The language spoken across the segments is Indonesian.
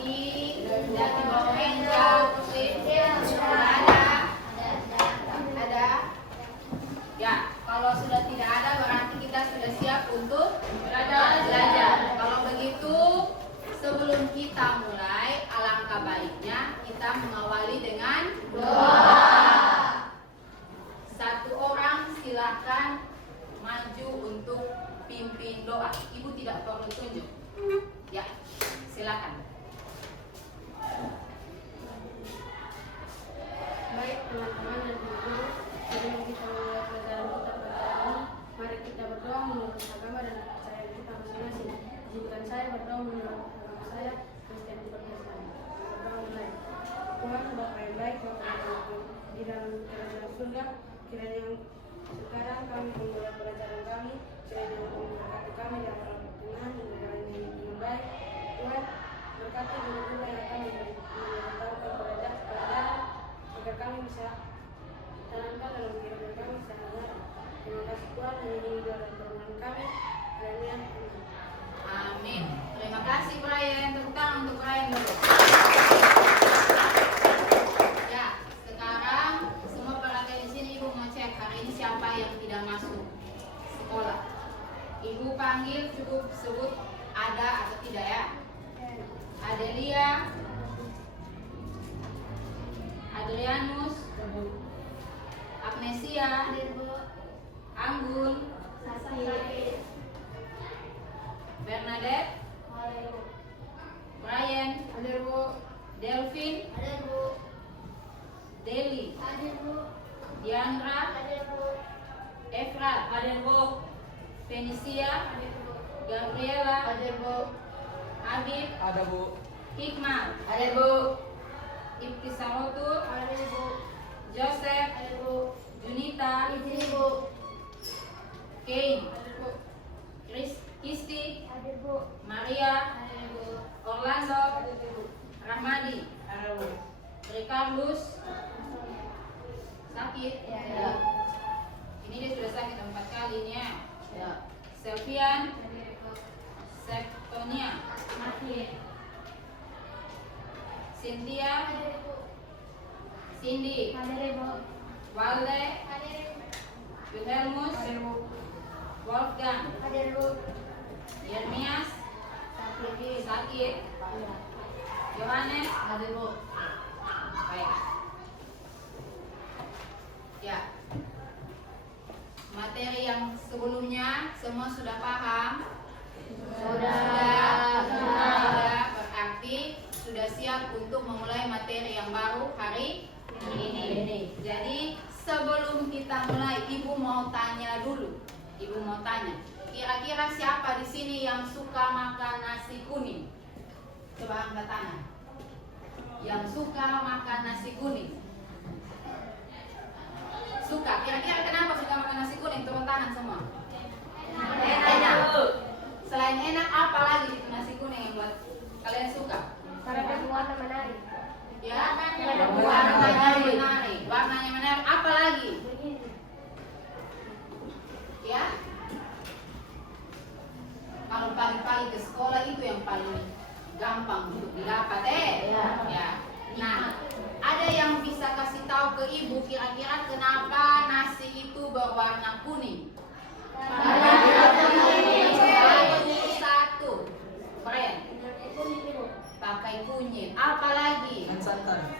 laki-laki, dan di bawah meja, ada? Ya, kalau sudah tidak ada berarti kita sudah siap untuk belajar. Kalau begitu, sebelum kita mulai, alangkah baiknya kita mengawali dengan doa. Satu orang silakan maju untuk pimpin doa. Ibu tidak perlu tunjuk. Ya, silakan. Baik teman-teman dan ibu, sebelum kita mulai pelajaran kita pada hari ini, mari kita berdoa menurut agama dan kepercayaan kita masing-masing. Izinkan saya berdoa menurut agama saya, Kristen Protestan. Berdoa mulai. Tuhan Bapa yang baik, Bapa yang di dalam kerajaan surga, kiranya sekarang kami memulai pelajaran kami, kiranya Engkau memberkati kami dalam pertengahan dan jalan yang baik. Tuhan, berkati guru-guru yang akan memberitahukan pelajaran agar kami bisa tanamkan dalam kehidupan kami sehari-hari. Terima kasih Tuhan, ini doa dan permohonan kami. Amin. Amin. Terima kasih Brian. Tepuk tangan untuk Brian dulu. Ya, sekarang semua perhatian di sini Ibu mau cek hari ini siapa yang tidak masuk sekolah. Ibu panggil cukup sebut ada atau tidak ya. Adelia, Adrianus, Agnesia, Anggun, Bernadette, Brian, Delvin, Deli, Diandra, Efrat, Fenicia, Gabriela, Adit, Ada Bu. Hikmah, Ada Bu. Ibtisalotu, Joseph, Junita, Kane, Kisti, Maria, Orlando, Rahmadi, Ricardus, sakit. Ya. Ini dia sudah sakit 4 kali ini ya. Ya. Selvian, Septonia, Cynthia, Cindy, Walde, Wilhelmus, Wolfgang, Yermias, sakit, Yohanes, Ada Bu. baik. Ya, materi yang sebelumnya semua sudah paham? Sudah. Berarti sudah siap untuk memulai materi yang baru hari ini. Jadi sebelum kita mulai, Ibu mau tanya dulu. Ibu mau tanya, kira-kira siapa di sini yang suka makan nasi kuning? Coba angkat tangan. Yang suka makan nasi kuning? Suka. Kira-kira kenapa suka makan nasi kuning? Turun tangan semua. Enak. Selain enak, apa lagi itu nasi kuning yang buat kalian suka? Karena berwarna menarik. Ya, warnanya menarik. Warnanya menarik. Apa lagi? Ya. Kalau pagi-pagi ke sekolah itu yang paling gampang untuk didapat ya. Nah, ada yang bisa kasih tahu ke Ibu kira-kira kenapa nasi itu berwarna kuning? Satu, Brian. Pakai kunyit. Apa lagi? Santan.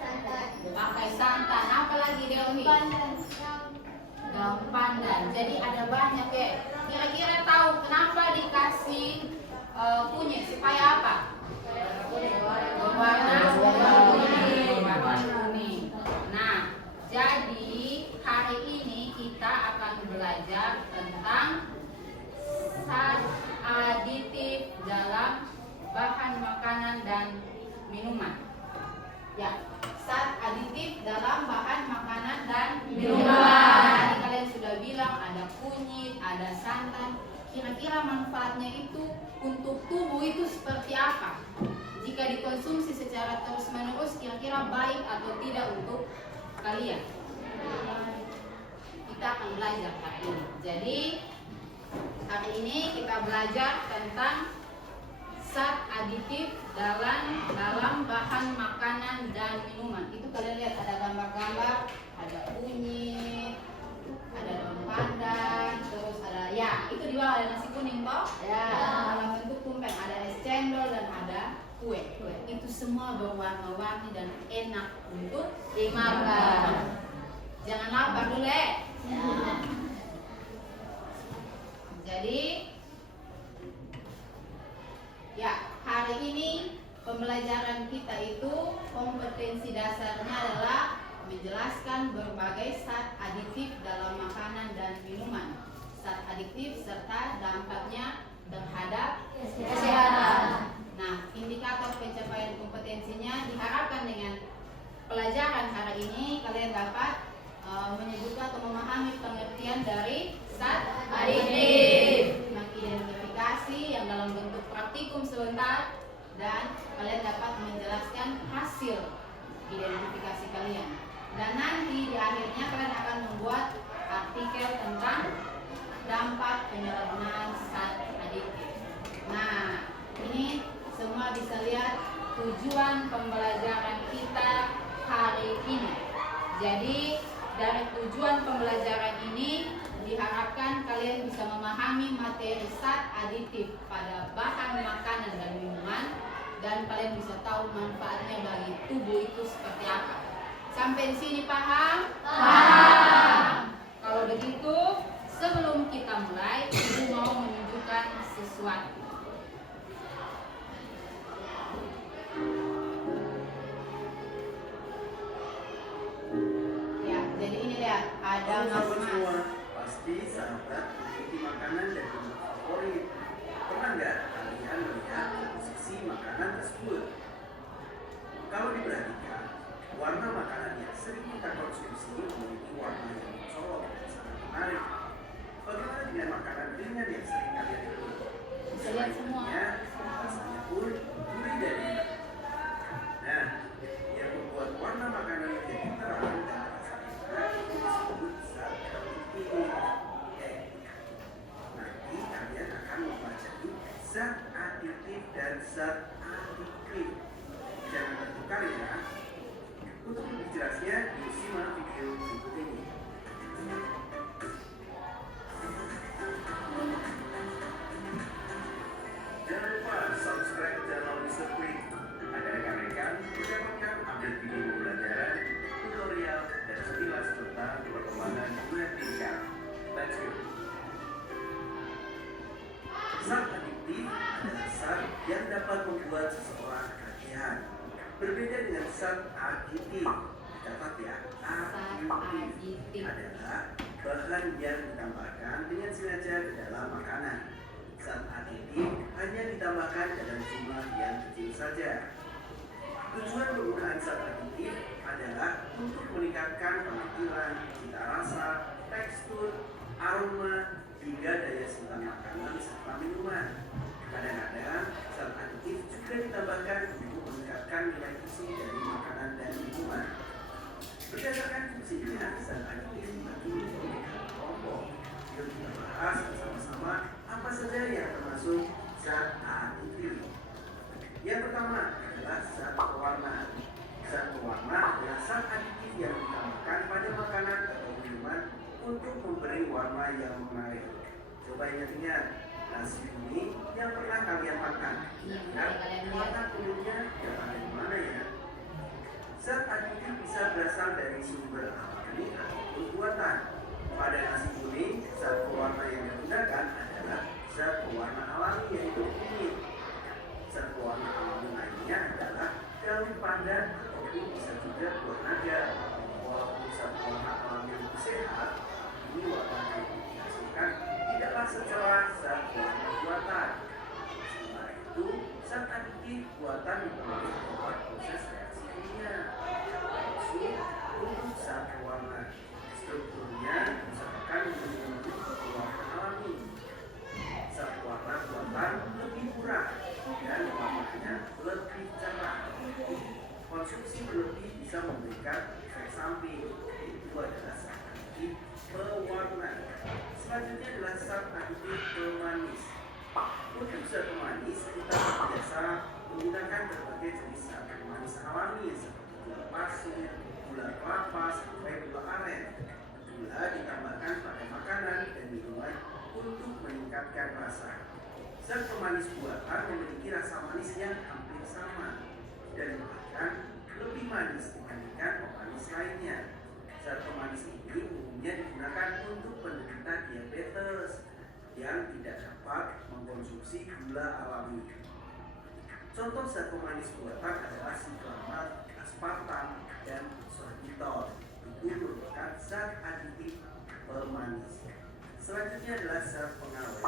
Pakai santan. Apa lagi Delhi? Daun pandan. Jadi ada banyak ya. Kira-kira tahu kenapa dikasih kunyit supaya apa? Berwarna kuning. Nah, jadi hari ini kita akan belajar tentang zat aditif dalam bahan makanan dan minuman. Ya, zat aditif dalam bahan makanan dan minuman. Tadi kalian sudah bilang ada kunyit, ada santan. Kira-kira manfaatnya itu untuk tubuh itu seperti apa? Jika dikonsumsi secara terus-menerus, kira-kira baik atau tidak untuk kalian? Kita akan belajar hari ini. Jadi hari ini kita belajar tentang zat aditif dalam bahan makanan dan minuman. Itu kalian lihat ada gambar-gambar, ada kunyit, ada daun pandan, terus ada ya itu di bawah ada nasi kuning toh, ya dalam bentuk tumpeng, ada es cendol dan ada kue. Itu semua berwarna-warni dan enak untuk dimakan. Jangan lapar dulu ya. Jadi ya hari ini pembelajaran kita itu kompetensi dasarnya adalah menjelaskan berbagai zat aditif dalam makanan dan minuman, zat aditif serta dampaknya terhadap kesehatan. Nah, indikator pencapaian kompetensinya diharapkan dengan pelajaran hari ini kalian dapat menyebutkan atau memahami pengertian dari zat aditif, mengidentifikasi yang dalam bentuk praktikum sebentar, dan kalian dapat menjelaskan hasil identifikasi kalian. Dan nanti di akhirnya kalian akan membuat artikel tentang dampak penyalahgunaan zat aditif. Nah, ini semua bisa lihat tujuan pembelajaran kita hari ini. Jadi dari tujuan pembelajaran ini diharapkan kalian bisa memahami materi zat aditif pada bahan makanan dan minuman, dan kalian bisa tahu manfaatnya bagi tubuh itu seperti apa. Sampai di sini paham? Paham. Kalau begitu, sebelum kita mulai, Ibu mau menunjukkan sesuatu. Ya, jadi ini lihat ada mas-mas. Pasti sahabat memiliki makanan dan minuman favorit. Pernah nggak kalian melihat komposisi makanan tersebut? Kalau diperhatikan, warna makanan yang sering kita konsumsi memiliki warna yang mencolok dan sangat menarik. Bagaimana dengan makanan ringan yang sering kalian beli? Bisa lihat semua. Rasanya pun gurih dan enak. Nah, yang membuat warna makanan menjadi terang dan rasa enak disebut zat aditif. Nanti kalian akan mempelajari zat aditif dan zat aditif. Jangan tertukar ya. Untuk lebih jelasnya, simak video berikut ini. Jangan lupa subscribe channel Mr. Quick agar rekan-rekan mendapatkan update video pembelajaran, tutorial, dan sekilas tentang perkembangan dunia tingkat. Let's go. Zat aditif adalah zat yang dapat membuat seseorang ketagihan. Berbeda dengan zat aditif, catat ya, aditif adalah bahan yang ditambahkan dengan sengaja ke dalam makanan. Zat aditif hanya ditambahkan dalam jumlah yang kecil saja. Tujuan penggunaan zat aditif adalah untuk meningkatkan penampilan, cita rasa, tekstur, aroma, hingga daya simpan makanan serta minuman. Kadang-kadang zat aditif juga ditambahkan untuk meningkatkan nilai gizi dari makanan dan minuman. Berdasarkan fungsinya, zat aditif dibagi menjadi kelompok. Yuk kita bahas bersama-sama apa saja yang termasuk zat aditif. Yang pertama adalah zat pewarna. Zat pewarna adalah zat aditif yang ditambahkan pada makanan atau minuman untuk memberi warna yang menarik. Coba ingat-ingat nasi kuning yang pernah kalian makan. Warna kulitnya yang ada di mana ya? Zat aditif bisa berasal dari sumber alami ataupun buatan. Pada nasi kuning, zat pewarna yang digunakan adalah zat pewarna alami yaitu kunyit. Zat pewarna alami lainnya adalah daun pandan ataupun bisa juga buah naga. Walaupun zat pewarna alami yang sehat, ini warna yang dihasilkan tidaklah secerah zat pewarna buatan. Sementara itu, zat aditif buatan diperoleh lewat proses reaksi kimia. Untuk zat pewarna, strukturnya misalkan mengandung pewarna alami. Zat pewarna buatan lebih murah dan warnanya lebih cerah. Konsumsi berlebih bisa memberikan efek samping. Itu adalah zat aditif pewarna. Selanjutnya adalah zat aditif pemanis. Untuk zat pemanis kita biasa buatan adalah siklamat, aspartam, dan sorbitol. Itu merupakan zat aditif pemanis. Selanjutnya adalah zat pengawet.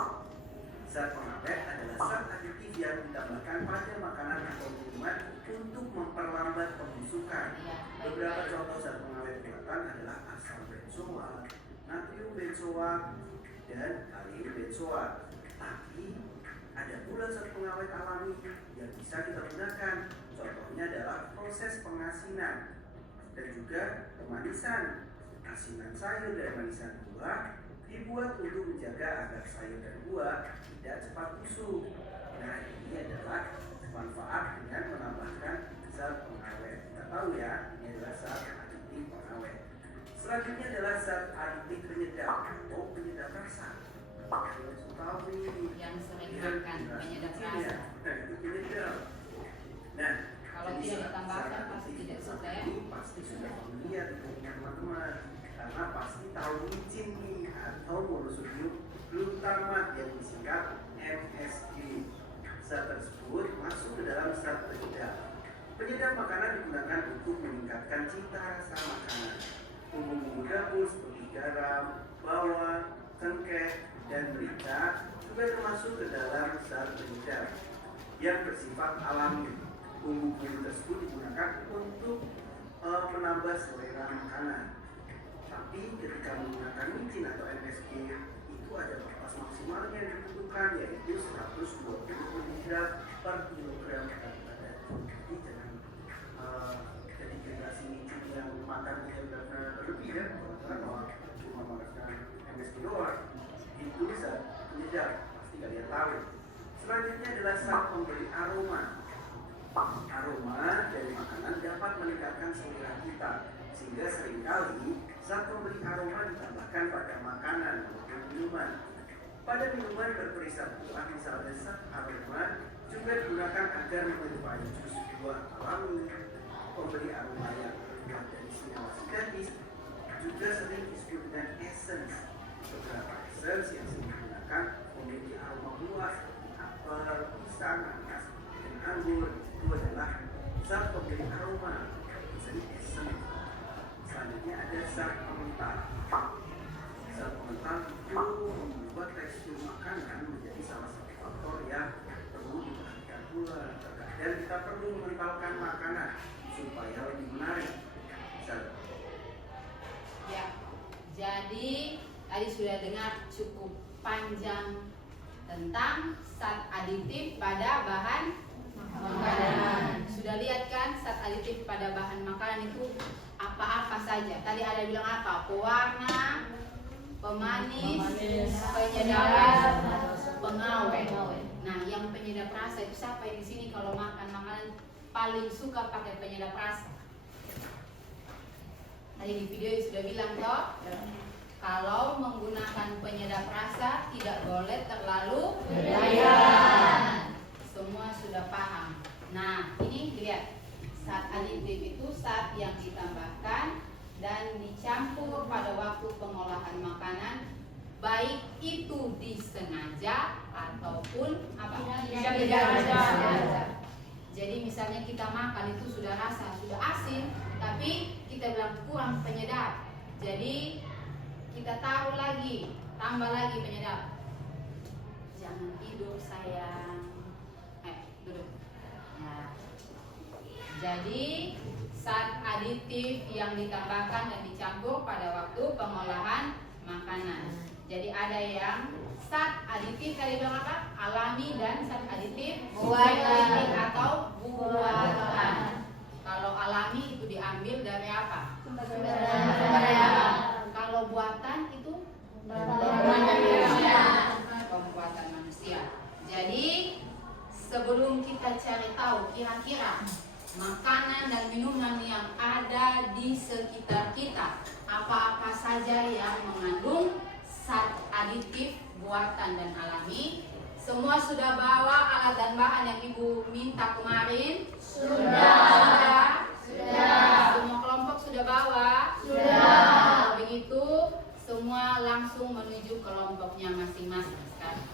Zat pengawet adalah zat aditif yang ditambahkan pada makanan atau minuman untuk memperlambat pembusukan. Beberapa contoh zat pengawet buatan adalah asam benzoat, natrium benzoat, dan kalium benzoat. Tapi ada pula zat pengawet alami yang bisa kita gunakan. Contohnya adalah proses pengasinan dan juga pemanisan. Asinan sayur dan manisan buah dibuat untuk menjaga agar sayur dan buah tidak cepat busuk. Nah, ini adalah manfaat dengan menambahkan zat pengawet. Kita tahu ya, ini adalah zat aditif pengawet. Selanjutnya adalah zat aditif penyedap atau penyedap rasa. Kita tahu nih, Yang sering makan penyedap rasa. Nah, itu penyedap. Nah, Kalau jadi tidak ditambahkan zat pasti aditif tidak suka ya. ini pasti sudah familiar dengan teman-teman, karena pasti tahu micin nih atau monosodium glutamat yang disingkat MSG. Zat tersebut masuk ke dalam zat penyedap. Penyedap makanan digunakan untuk meningkatkan cita rasa makanan. Bumbu-bumbu dapur seperti garam, bawang, cengkeh, dan merica juga termasuk ke dalam zat penyedap yang bersifat alami. Bumbu-bumbu tersebut digunakan untuk menambah selera makanan. Tapi ketika menggunakan micin atau MSG itu ada batas maksimalnya yang dibutuhkan, yaitu 120 mg per kilogram berat badan. Jadi jangan jadi generasi micin yang makannya berlebih ya, kalau cuma makan MSG doang. Itu zat penyedap, pasti kalian tahu. Selanjutnya adalah zat pemberi aroma. Aroma dari makanan dapat meningkatkan selera kita, sehingga seringkali zat pemberi aroma ditambahkan pada makanan maupun minuman. Pada minuman berperisa buah, misalnya zat aroma juga digunakan agar menyerupai jus buah alami. Pemberi aroma yang terbuat dari senyawa sintetis juga sering disebut dengan essence. Beberapa essence yang sering digunakan memiliki aroma buah seperti apel, pisang, nanas, dan anggur. Itu adalah zat pemberi aroma, jadi essence. Selanjutnya ada zat pengental. Zat pengental itu membuat tekstur makanan menjadi salah satu faktor yang perlu diperhatikan pula. Dan kita perlu mengentalkan makanan supaya lebih menarik. Ya, jadi tadi sudah dengar cukup panjang tentang zat aditif pada bahan makanan. Sudah lihat kan zat aditif pada bahan makanan itu apa-apa saja. Tadi ada bilang apa? Pewarna, pemanis, penyedap, pengawet. Nah, yang penyedap rasa itu siapa yang di sini kalau makan makanan paling suka pakai penyedap rasa? Tadi di video sudah bilang toh, kalau menggunakan penyedap rasa tidak boleh terlalu berlebihan. Semua sudah paham. Nah, ini lihat, zat aditif itu zat yang ditambahkan dan dicampur pada waktu pengolahan makanan, baik itu disengaja ataupun apa? Tidak disengaja. Jadi misalnya kita makan itu sudah rasa, sudah asin, tapi kita bilang kurang penyedap. Jadi kita taruh lagi, tambah lagi penyedap. Jangan tidur sayang. Duduk. Nah, jadi zat aditif yang ditambahkan dan dicampur pada waktu pengolahan makanan. Jadi ada yang zat aditif tadi bilang apa? Alami dan zat aditif buatan atau buatan. Kalau alami itu diambil dari apa? Dari apa? Kalau buatan itu pembuatan manusia. Jadi sebelum kita cari tahu kira-kira makanan dan minuman yang ada di sekitar kita apa-apa saja yang mengandung zat aditif buatan dan alami, semua sudah bawa alat dan bahan yang ibu minta kemarin? Sudah. Semua kelompok sudah bawa? Sudah. Kalau begitu semua langsung menuju kelompoknya masing-masing sekarang.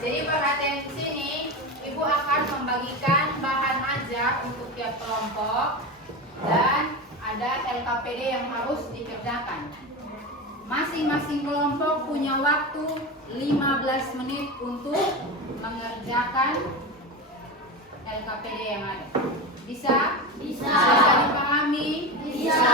Jadi perhatian di sini, Ibu akan membagikan bahan ajar untuk tiap kelompok dan ada LKPD yang harus dikerjakan. Masing-masing kelompok punya waktu 15 menit untuk mengerjakan LKPD yang ada. Bisa? Bisa dipahami? Bisa.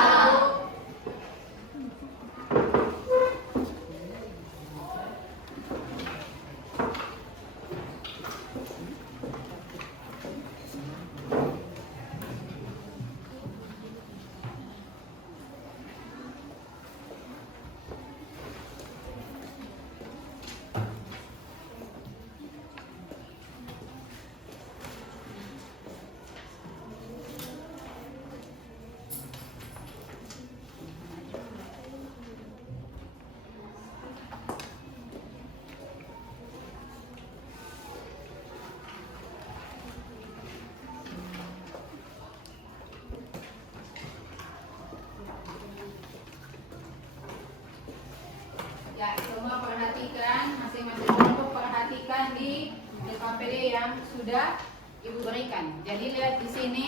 Ya, semua perhatikan, masing-masing kelompok perhatikan di LKPD yang sudah Ibu berikan. Jadi lihat di sini,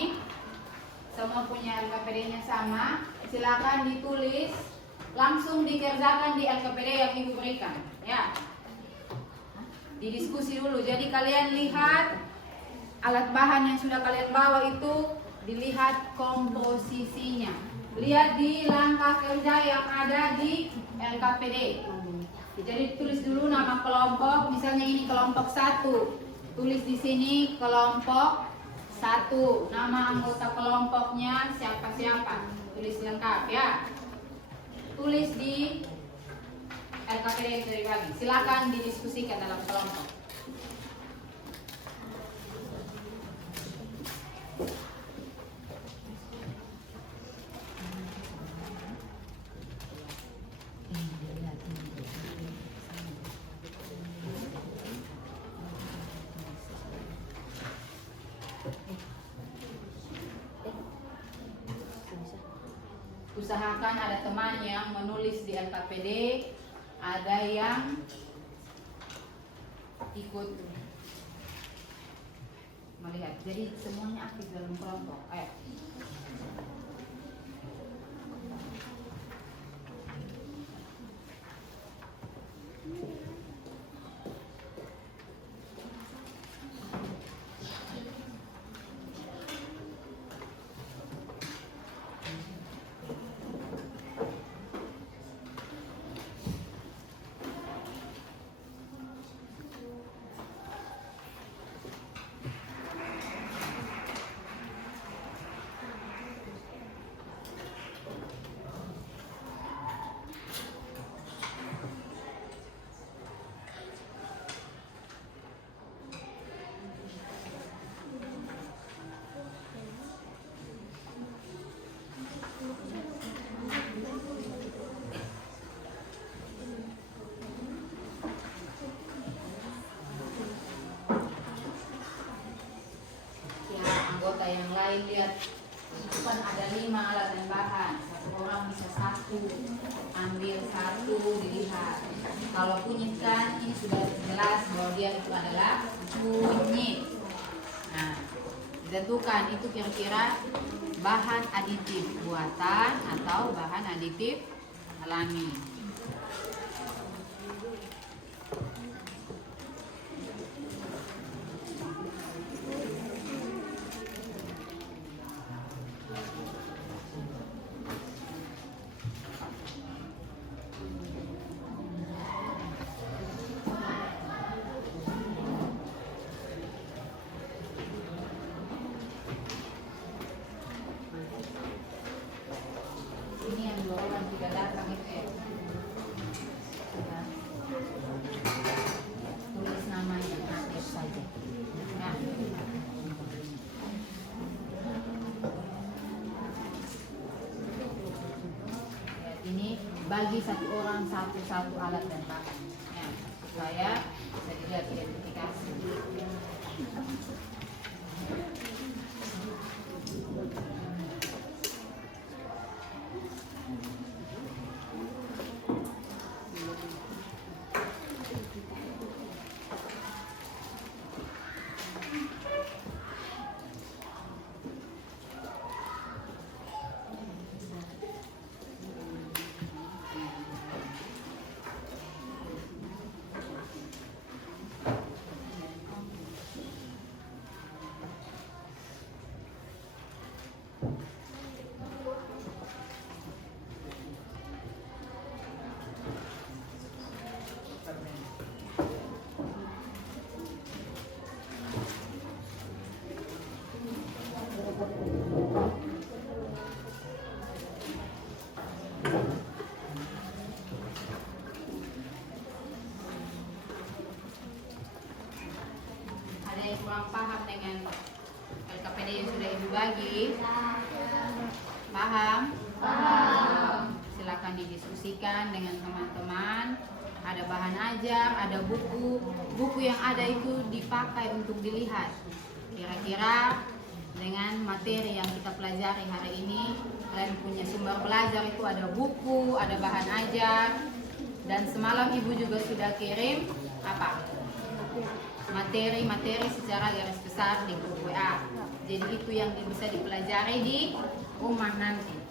semua punya LKPD-nya sama. Silakan ditulis, langsung dikerjakan di LKPD yang Ibu berikan. Ya, didiskusi dulu. Jadi kalian lihat alat bahan yang sudah kalian bawa itu, dilihat komposisinya. Lihat di langkah kerja yang ada di LKPD. Jadi tulis dulu nama kelompok, misalnya ini kelompok 1. Tulis di sini kelompok 1. Nama anggota kelompoknya siapa-siapa. Tulis lengkap ya. Tulis di LKPD yang sudah dibagi. Silakan didiskusikan dalam kelompok. Usahakan ada teman yang menulis di LKPD, ada yang ikut melihat. Jadi semuanya aktif dalam kelompok. Ayo. Anggota yang lain lihat, itu kan ada 5 alat dan bahan, satu orang bisa 1, ambil 1, dilihat. Kalau kunyit kan ini sudah jelas bahwa dia itu adalah kunyit. Nah, ditentukan itu kira-kira bahan aditif buatan atau bahan aditif alami. Ini yang 2 orang tidak datang itu ya. Tulis namanya aktif saja. Ya. Ini bagi 1 orang 1 alat dan bahan. Ya, supaya bisa dilihat identifikasi. dengan LKPD yang sudah Ibu bagi? Paham? Silakan didiskusikan dengan teman-teman. Ada bahan ajar, ada buku. Buku yang ada itu dipakai untuk dilihat. Kira-kira dengan materi yang kita pelajari hari ini, kalian punya sumber belajar itu ada buku, ada bahan ajar. Dan semalam Ibu juga sudah kirim apa? Materi-materi secara garis besar di grup WA. Jadi itu yang bisa dipelajari di rumah nanti.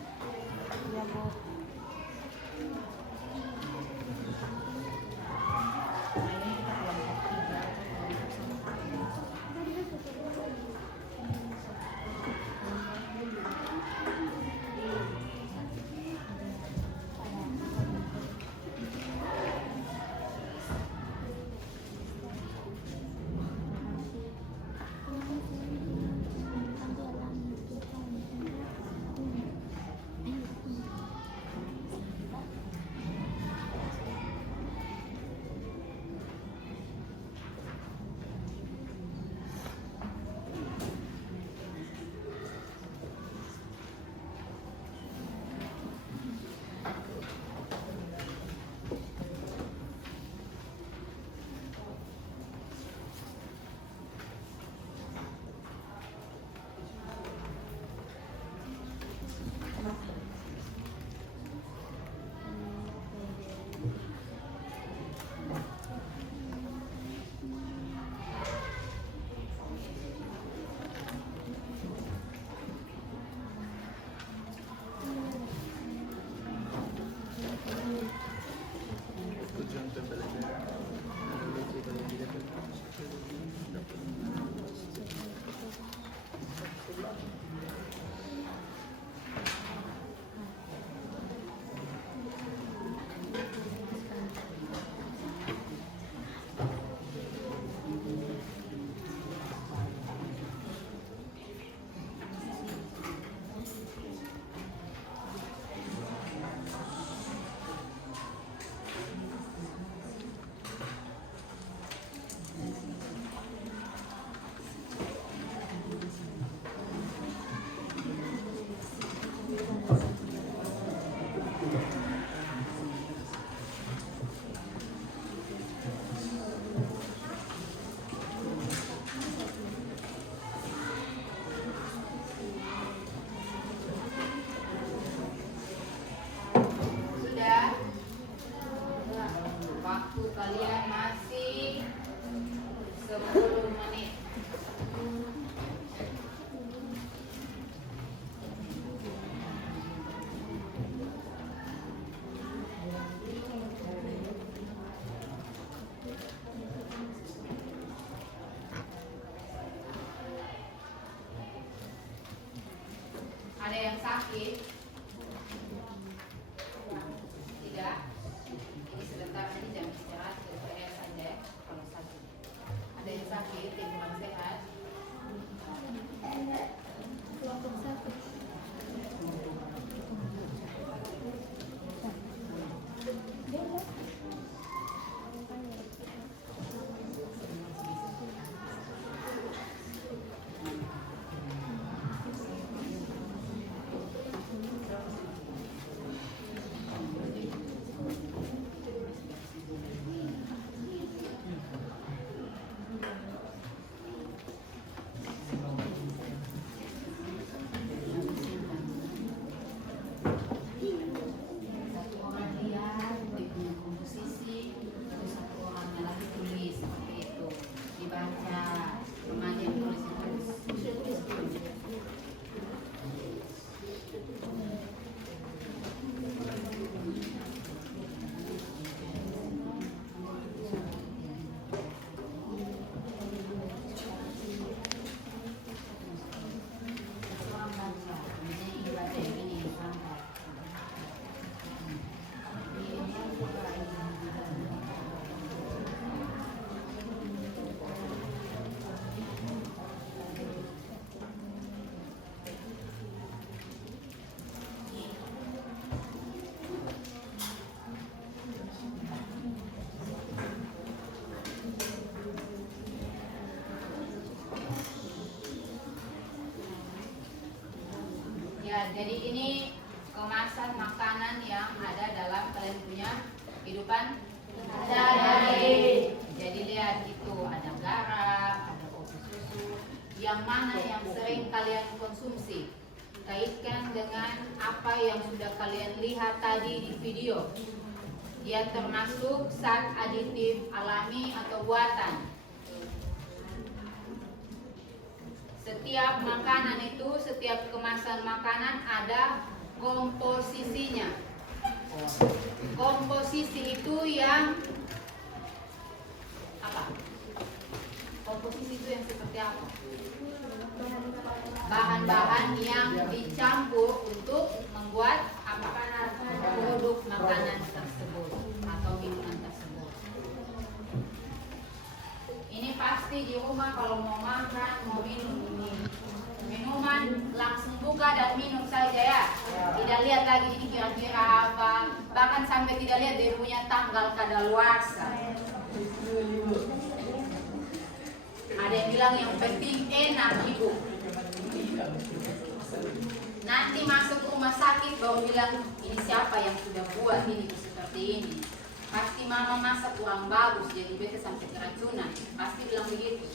Waktu kalian masih 10 menit. Ada yang sakit? Tidak? Ini sebentar lagi jam istirahat ke PR saja ya, kalau sakit. Ada yang sakit, yang kurang sehat? Jadi ini kemasan makanan yang ada dalam kalian punya kehidupan sehari-hari. Jadi lihat itu ada garam, ada kopi susu. Yang mana yang sering kalian konsumsi? Kaitkan dengan apa yang sudah kalian lihat tadi di video. Dia termasuk zat aditif alami atau buatan. Setiap makanan itu, setiap kemasan makanan ada komposisinya. Komposisi itu yang apa? Komposisi itu yang seperti apa? Bahan-bahan yang dicampur untuk membuat apa? Produk makanan tersebut atau minuman tersebut. Ini pasti di rumah kalau mau makan, mau minum ini minuman langsung buka dan minum saja ya. Tidak lihat lagi ini kira-kira apa. Bahkan sampai tidak lihat dia punya tanggal kadaluarsa. Ada yang bilang yang penting enak ibu. Nanti masuk ke rumah sakit baru bilang ini siapa yang sudah buat ini seperti ini. Pasti mama masak kurang bagus jadi beta sampai keracunan. Pasti bilang begitu.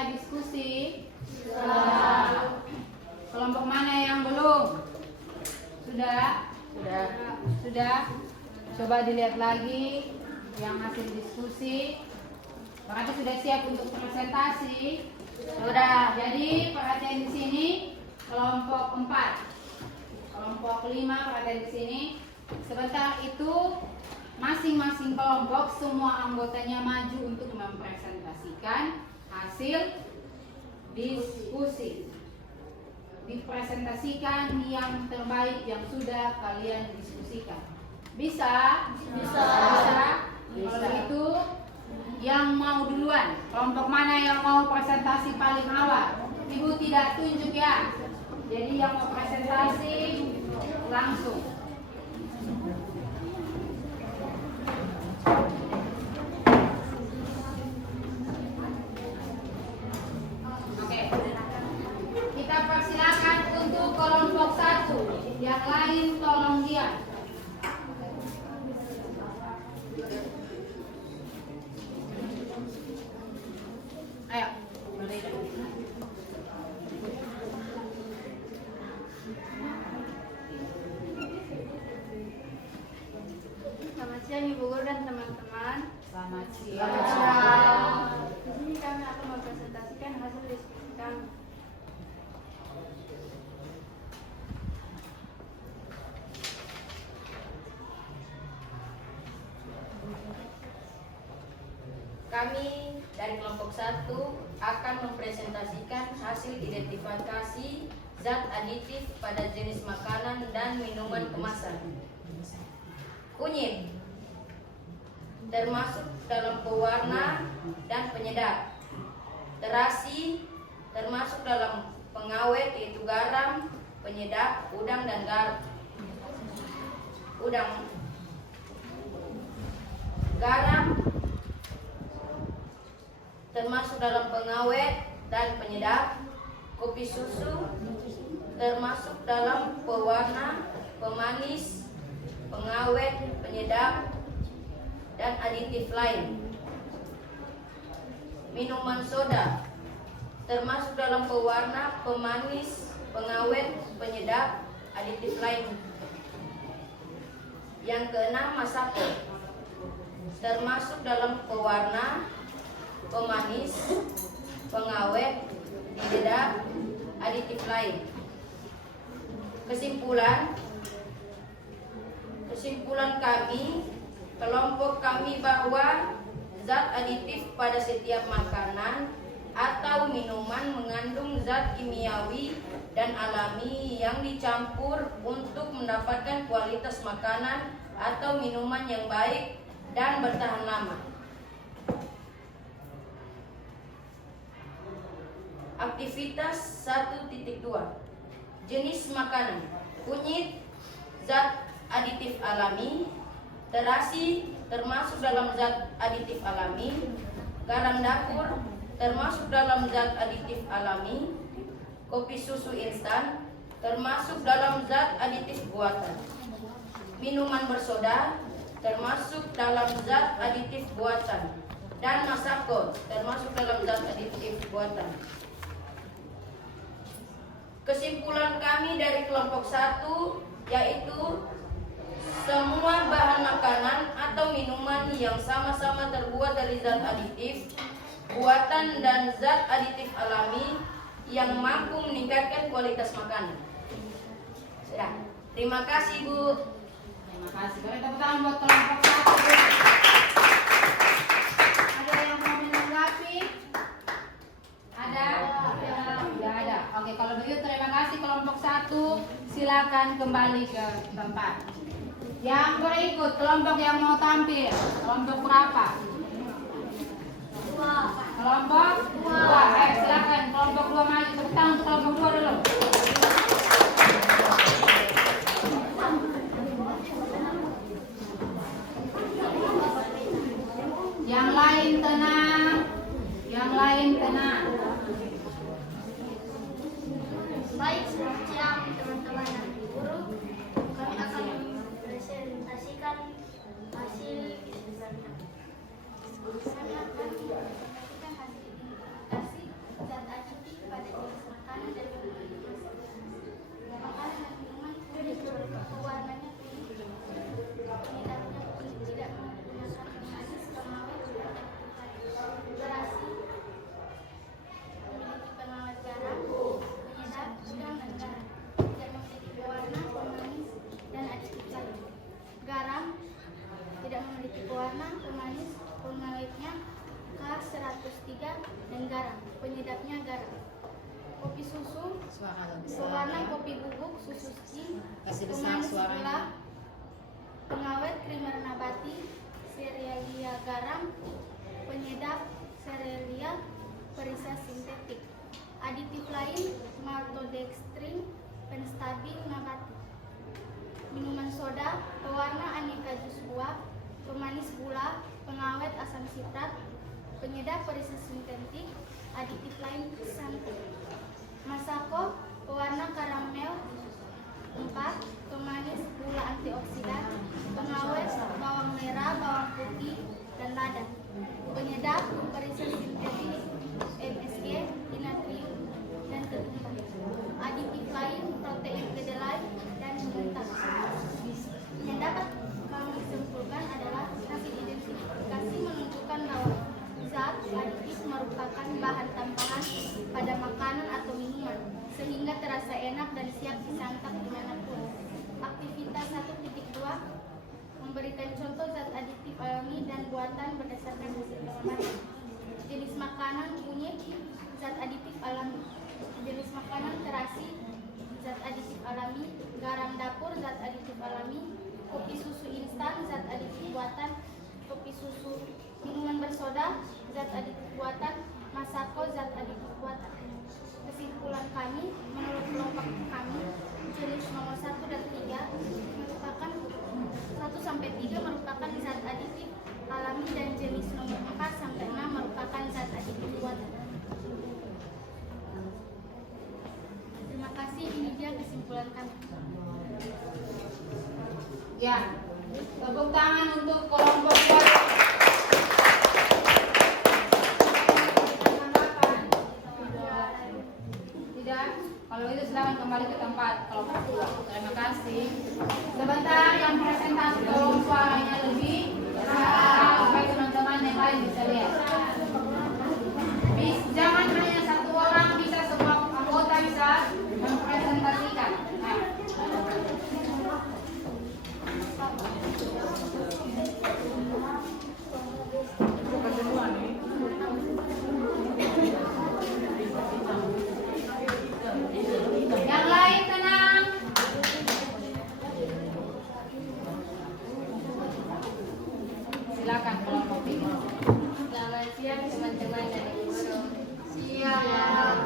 selesai diskusi? Sudah. Kelompok mana yang belum? Sudah? Sudah. Coba dilihat lagi yang hasil diskusi. Berarti sudah siap untuk presentasi? Sudah. Jadi perhatian di sini kelompok 4. Kelompok 5 perhatian di sini. Sebentar itu masing-masing kelompok semua anggotanya maju untuk mempresentasikan hasil diskusi. Dipresentasikan yang terbaik yang sudah kalian diskusikan. Bisa? Bisa. Kalau itu yang mau duluan, kelompok mana yang mau presentasi paling awal? Ibu tidak tunjuk ya. Jadi yang mau presentasi langsung. Oke. Kita persilakan untuk kelompok 1. Yang lain tolong diam. Ayo, Merdeka. Selamat siang Ibu Guru dan teman-teman. Selamat Di siang. sini kami akan mempresentasikan hasil diskusi kami. Kami dari kelompok 1 akan mempresentasikan hasil identifikasi zat aditif pada jenis makanan dan minuman kemasan. Kunyit termasuk dalam pewarna dan penyedap. Terasi termasuk dalam pengawet yaitu garam, penyedap, udang dan garam termasuk dalam pengawet dan penyedap. Kopi susu termasuk dalam pewarna, pemanis, pengawet, penyedap, dan aditif lain. Minuman soda termasuk dalam pewarna, pemanis, pengawet, penyedap, aditif lain. Yang keenam, masako termasuk dalam pewarna, pemanis, pengawet, penyedap, aditif lain. Kesimpulan kami, kelompok kami bahwa zat aditif pada setiap makanan atau minuman mengandung zat kimiawi dan alami yang dicampur untuk mendapatkan kualitas makanan atau minuman yang baik dan bertahan lama. Aktivitas 1.2. Jenis makanan: kunyit, zat aditif alami. Terasi termasuk dalam zat aditif alami. Garam dapur termasuk dalam zat aditif alami. Kopi susu instan termasuk dalam zat aditif buatan. Minuman bersoda termasuk dalam zat aditif buatan. Dan masako termasuk dalam zat aditif buatan. Kesimpulan kami dari kelompok 1 yaitu semua bahan makanan atau minuman yang sama-sama terbuat dari zat aditif buatan dan zat aditif alami yang mampu meningkatkan kualitas makanan. Sudah. Terima kasih, Bu. Terima kasih. Beri tepuk tangan buat kelompok 1. Ada yang mau menanggapi? Ada? Tidak ada. Oke, kalau begitu terima kasih kelompok 1. Silakan kembali ke tempat. Yang berikut kelompok yang mau tampil. Kelompok berapa? 2. Kelompok 2. Silakan kelompok 2 maju. Tepuk tangan untuk kelompok 2 dulu. Yang lain tenang. Yang lain tenang. Baik, selamat siang teman-teman dan guru. Kami akan mempresentasikan hasil diskusi. Kami akan mempresentasikan hasil ketiga, dan garam. Penyedapnya garam. Kopi susu Suara lebih pewarna besar. kopi bubuk, susu steam, Kasih besar pemanis suaranya. gula, pengawet krimer nabati, serealia garam, penyedap serealia, perisai sintetik. Aditif lain maltodextrin, penstabil nabati. Minuman soda, pewarna aneka jus buah, pemanis gula, pengawet asam sitrat, penyedap perisai sintetik, aditif lain santan. Masako, pewarna karamel 4, pemanis gula antioksidan, pengawet bawang merah, bawang putih, dan lada. Penyedap perisai sintetik, MSG, dinatrium, dan ketumbar. Aditif lain protein kedelai dan mentah. Yang dapat kami simpulkan adalah hasil identifikasi menunjukkan bahwa zat aditif merupakan bahan tambahan pada makanan atau minuman sehingga terasa enak dan siap disantap dimanapun. Aktivitas 1.2 memberikan contoh zat aditif alami dan buatan berdasarkan hasil pengamatan. Jenis makanan kunyit, zat aditif alami. Jenis makanan terasi, zat aditif alami. Garam dapur, zat aditif alami. Kopi susu instan, zat aditif buatan. Kopi susu minuman bersoda, zat aditif buatan. Masako, zat aditif buatan. Kesimpulan kami, menurut kelompok kami, jenis nomor 1 dan 3 merupakan 1 sampai 3 merupakan zat aditif alami dan jenis nomor 4 sampai 6 merupakan zat aditif buatan. Terima kasih, ini dia kesimpulan kami. Ya, tepuk tangan untuk kelompok 2. Tidak, kalau itu silakan kembali ke tempat kelompok 2. Terima kasih. Sebentar yang presentasi tolong suaranya lebih keras supaya teman-teman yang lain bisa lihat. Jangan hanya satu orang, bisa semua anggota bisa mempresentasikan. Nah. Yang lain tenang. Silakan kelompok 3. Selamat siang teman-teman dari guru. Siap.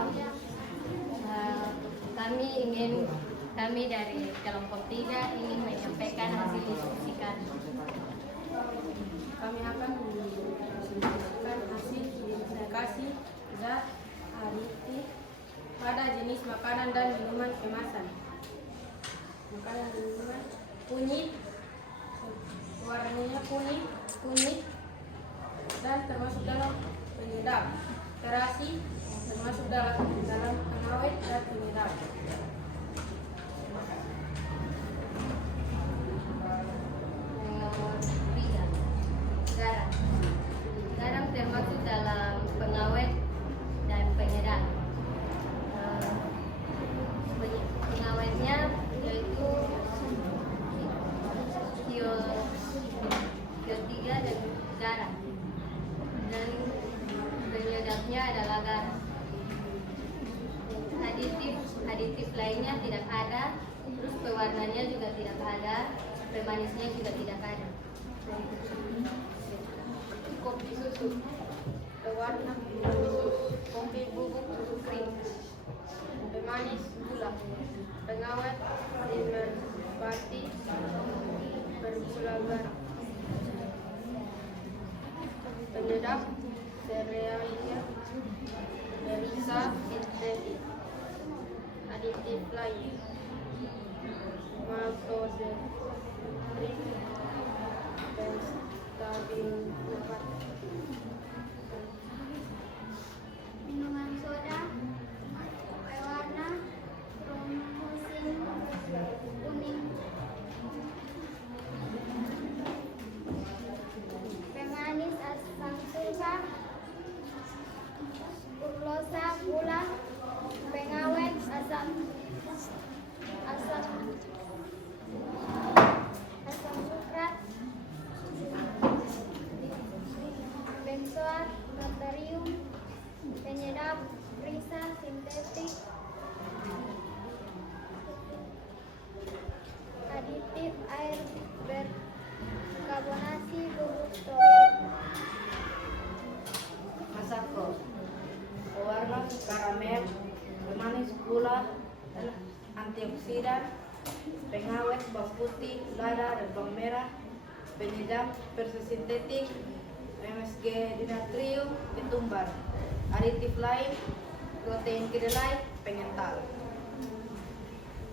Kami dari kelompok 3 ingin menyampaikan hasil diskusi kami. Kami akan menunjukkan hasil identifikasi zat aditif pada jenis makanan dan minuman kemasan. Makanan dan minuman kunyit, warnanya kunyit dan termasuk dalam penyedap. Terasi termasuk dalam pengawet dan penyedap. Yang nomor 3, garam. Garam termasuk dalam pengawet dan penyedap. Pengawetnya yaitu ketiga dan garam, dan penyedapnya adalah garam. Aditif lainnya tidak ada, terus pewarnanya juga tidak ada, pemanisnya juga tidak ada. Kopi susu pewarna kopi bubuk susu krim, pemanis gula, pengawet primer pati bergula garam, penyedap serealia berisa sintetik. Aditif lain maltodextrin, penstabil nabati. Minuman soda, pewarna kromosin kuning, pemanis asam sulfat, glukosa gula, pengawet asam sukrat, Prisa sintetik, aditif air berkarbonasi bubuk solar, Masako, pewarna karamel, pemanis gula dan antioksidan, pengawet bawang putih, lada dan bawang merah, penyedap persa sintetik, MSG dinatrium, ketumbar, aditif lain, protein kedelai, pengental.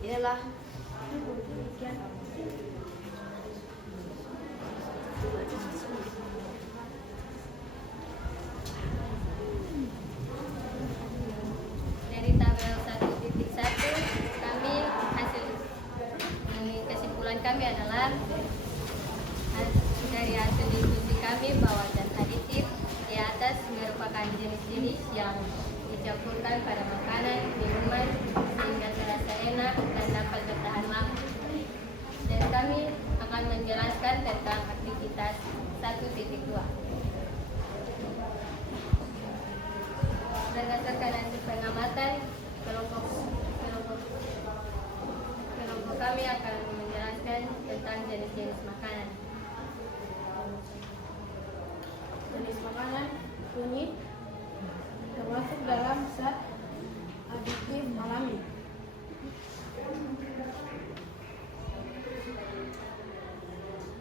Inilah Dari tabel 1.1 kami kesimpulan kami adalah dari hasil diskusi kami bahwa zat aditif di atas merupakan jenis-jenis yang dicampurkan pada makanan, minuman sehingga terasa enak dan dapat bertahan lama. Dan kami akan menjelaskan tentang aktivitas 1.2. Berdasarkan hasil pengamatan, kelompok kami akan menjelaskan tentang jenis-jenis makanan. Jenis makanan kunyit termasuk dalam zat aditif alami.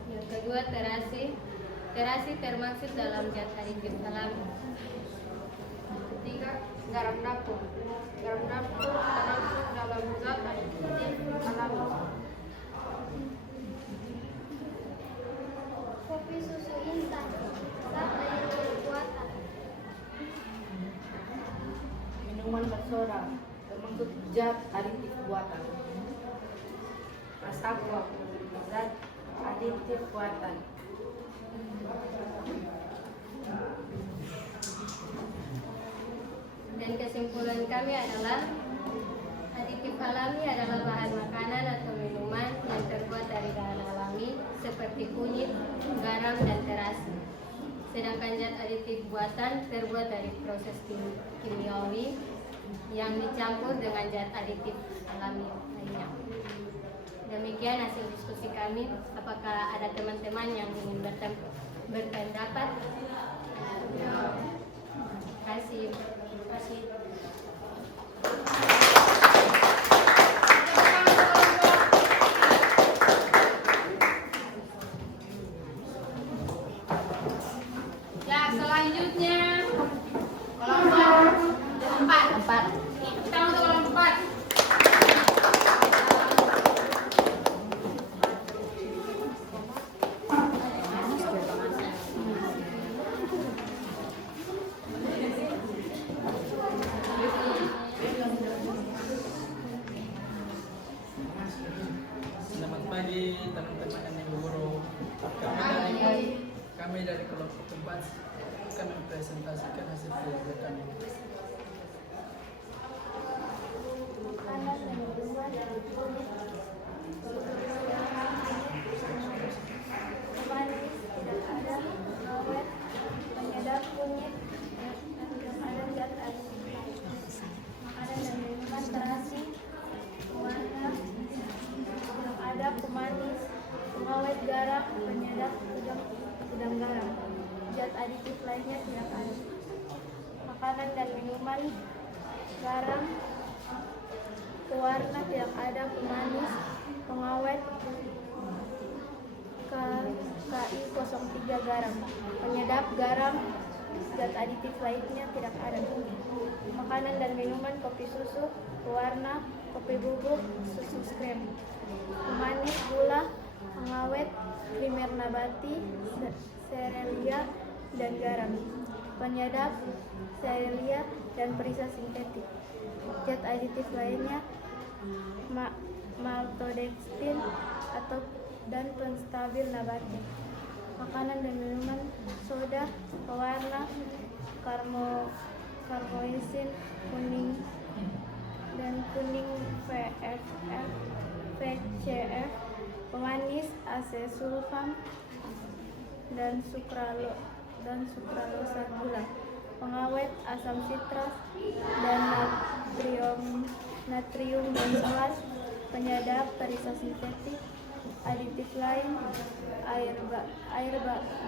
Yang kedua, terasi. Terasi termasuk dalam zat aditif alami. Ketiga, garam dapur. Garam dapur termasuk dalam zat aditif alami. kopi susu instan, zat aditif buatan, minuman bersoda, termasuk zat aditif buatan. Masako, zat aditif buatan. Dan kesimpulan kami adalah aditif alami adalah bahan makanan atau minuman yang terbuat dari bahan alami seperti kunyit, garam, dan terasi. Sedangkan zat aditif buatan terbuat dari proses kimiawi yang dicampur dengan zat aditif alami lainnya. Demikian hasil diskusi kami. Apakah ada teman-teman yang ingin berpendapat? Terima kasih. Ya, selanjutnya kelompok 4. Kita untuk kelompok 4. Selamat pagi teman-teman dan ibu guru. Kami dari kelompok 4 akan mempresentasikan hasil belajar kami. makanan dan minuman dari kunyit, pemanis tidak ada, awet, penyedap kunyit, tidak ada zat aditif lain. Makanan dan minuman terasi, pewarna, tidak ada pemanis, pengawet garam, penyedap udang garam. Zat aditif lainnya tidak ada. Makanan dan minuman garam, pewarna tidak ada, pemanis, pengawet KI 03 garam, penyedap garam, zat aditif lainnya tidak ada. Makanan dan minuman kopi susu, pewarna, kopi bubuk, susu krem, pemanis, gula, pengawet, primer nabati, serelia, dan garam, penyedap, serelia, dan perisa sintetik. Zat aditif lainnya maltodextrin dan penstabil nabati. Makanan dan minuman soda, pewarna, karmoisin kuning dan kuning VCF, pemanis asesulfam dan sukralosa gula. pengawet asam sitrat dan natrium benzoat, penyedap perisa sintetik, aditif lain, air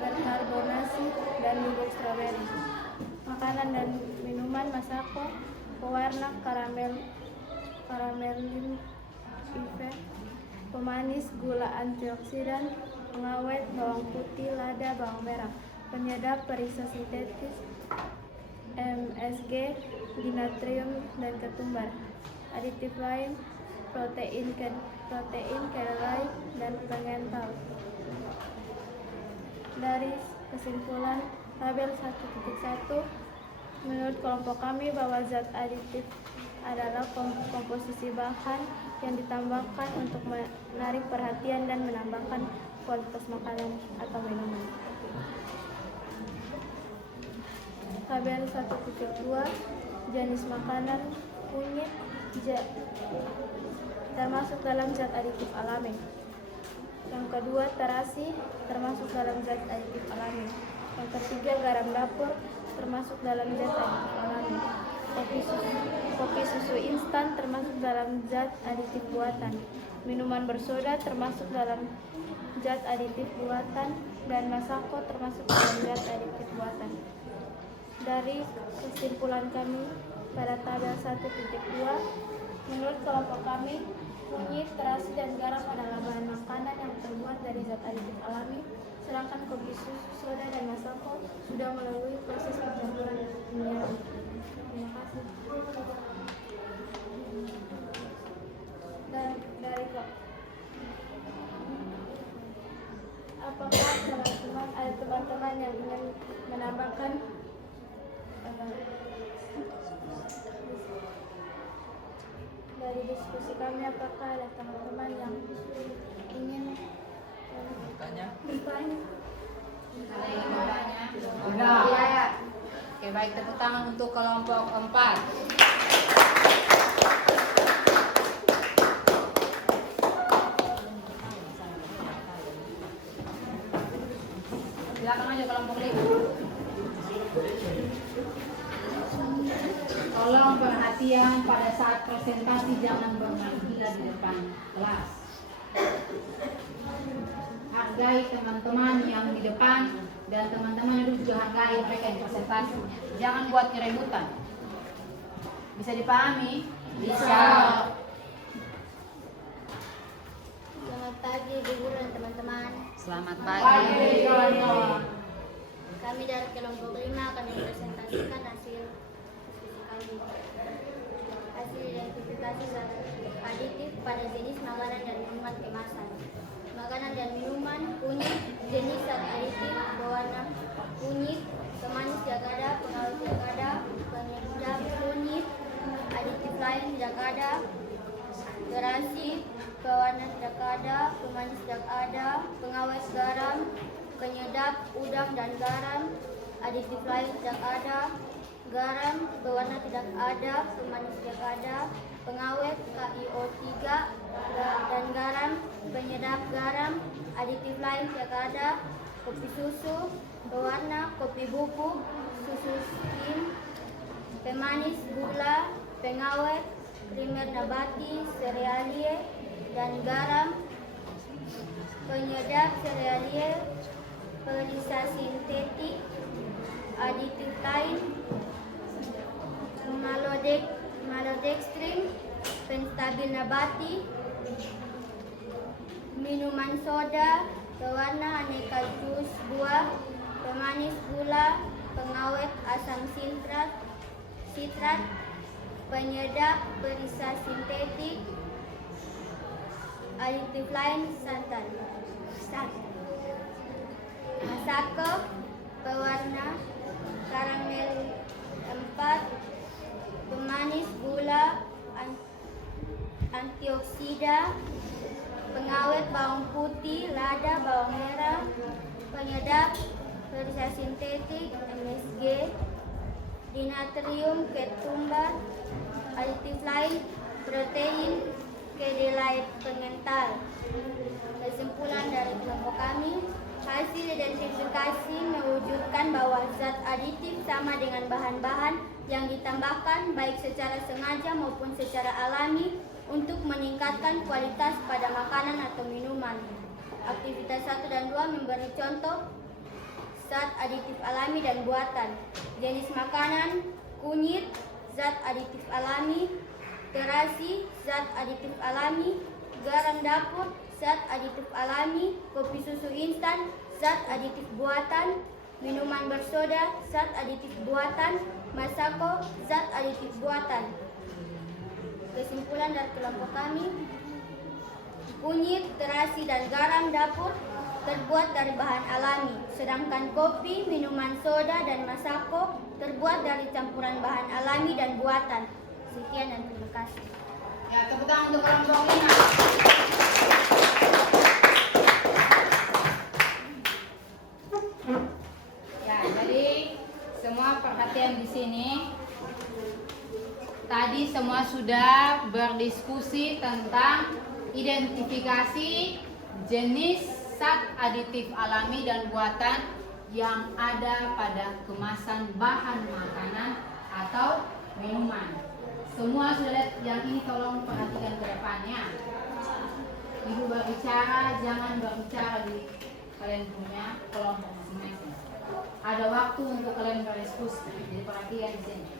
berkarbonasi, dan bubuk stroberi. Makanan dan minuman Masako, pewarna karamelin effect, pemanis, gula antioksidan, pengawet, bawang putih, lada, bawang merah, penyedap perisa sintetis, MSG, dinatrium, dan ketumbar. Aditif lain, protein kedelai, dan pengental. Dari kesimpulan tabel 1.1, menurut kelompok kami bahwa zat aditif adalah komposisi bahan yang ditambahkan untuk menarik perhatian dan menambahkan kualitas makanan atau minuman. Tabel 1.2, jenis makanan kunyit termasuk dalam zat aditif alami. Yang kedua, terasi termasuk dalam zat aditif alami. Yang ketiga, garam dapur termasuk dalam zat aditif alami. Kopi susu instan termasuk dalam zat aditif buatan. Minuman bersoda termasuk dalam zat aditif buatan, dan Masako termasuk dalam zat aditif buatan. Dari kesimpulan kami pada tabel 1.2, menurut kelompok kami, kunyit, terasi, dan garam adalah bahan makanan yang terbuat dari zat aditif alami, sedangkan kopi susu, soda, dan Masako sudah melalui proses pencampuran kimia. Terima kasih. Dan apakah ada teman-teman yang ingin menambahkan dari diskusi kami? Apakah ada teman-teman yang ingin Tanya. bertanya? Ada yang mau tanya? Udah. Ya. Oke, baik, tepuk tangan untuk kelompok 4. Silakan aja kelompok 5. Tolong perhatian pada saat presentasi, jangan bermain gila di depan kelas. Hargai teman-teman yang di depan, dan teman-teman itu juga hargai mereka yang presentasi. Jangan buat kerebutan. Bisa dipahami? Bisa. Selamat pagi Bu Guru dan teman-teman. Selamat pagi. Kami dari kelompok 5 akan mempresentasikan hasil diskusi kami. Hasil identifikasi zat aditif pada jenis makanan dan minuman kemasan. Makanan dan minuman kunyit, jenis zat aditif berwarna kunyit, pemanis tidak ada, pengawet tidak ada, penyedap kunyit, aditif lain tidak ada, terasi, pewarna tidak ada, pemanis tidak ada, pengawet garam, penyedap udang dan garam, aditif lain tidak ada, garam, pewarna tidak ada, pemanis tidak ada, pengawet KIO3 dan garam, penyedap garam, aditif lain tidak ada, kopi susu, pewarna, kopi bubuk, susu skim, pemanis, gula, pengawet, primer nabati, serealie, dan garam, penyedap serealie, perisa sintetik, aditif lain, malodextrin, penstabil nabati, minuman soda, pewarna aneka jus buah, pemanis gula, pengawet asam sitrat, penyedap perisa sintetik, aditif lain santan. Masako, pewarna karamel 4, pemanis gula, antioksida, pengawet bawang putih, lada, bawang merah, penyedap perisa sintetik, MSG, dinatrium, ketumbar, aditif lain, protein, kedelai pengental. Kesimpulan dari kelompok kami, Hasil identifikasi mewujudkan bahwa zat aditif sama dengan bahan-bahan yang ditambahkan baik secara sengaja maupun secara alami untuk meningkatkan kualitas pada makanan atau minuman. Aktivitas 1 dan 2 memberi contoh zat aditif alami dan buatan. Jenis makanan: kunyit, zat aditif alami; terasi, zat aditif alami; garam dapur, zat aditif alami; kopi susu instan, zat aditif buatan; minuman bersoda, zat aditif buatan; masako, zat aditif buatan. Kesimpulan dari kelompok kami: kunyit, terasi, dan garam dapur terbuat dari bahan alami, sedangkan kopi, minuman soda, dan masako terbuat dari campuran bahan alami dan buatan. Sekian dan terima kasih. Ya, tepuk tangan untuk kelompok 5. Ya, jadi semua perhatian di sini. Tadi semua sudah berdiskusi tentang identifikasi jenis zat aditif alami dan buatan yang ada pada kemasan bahan makanan atau minuman. Semua sudah lihat yang ini, tolong perhatikan ke depannya. Ibu berbicara, jangan berbicara di kalian punya kelompok masing-masing. Ada waktu untuk kalian berdiskusi, jadi perhatikan di sini.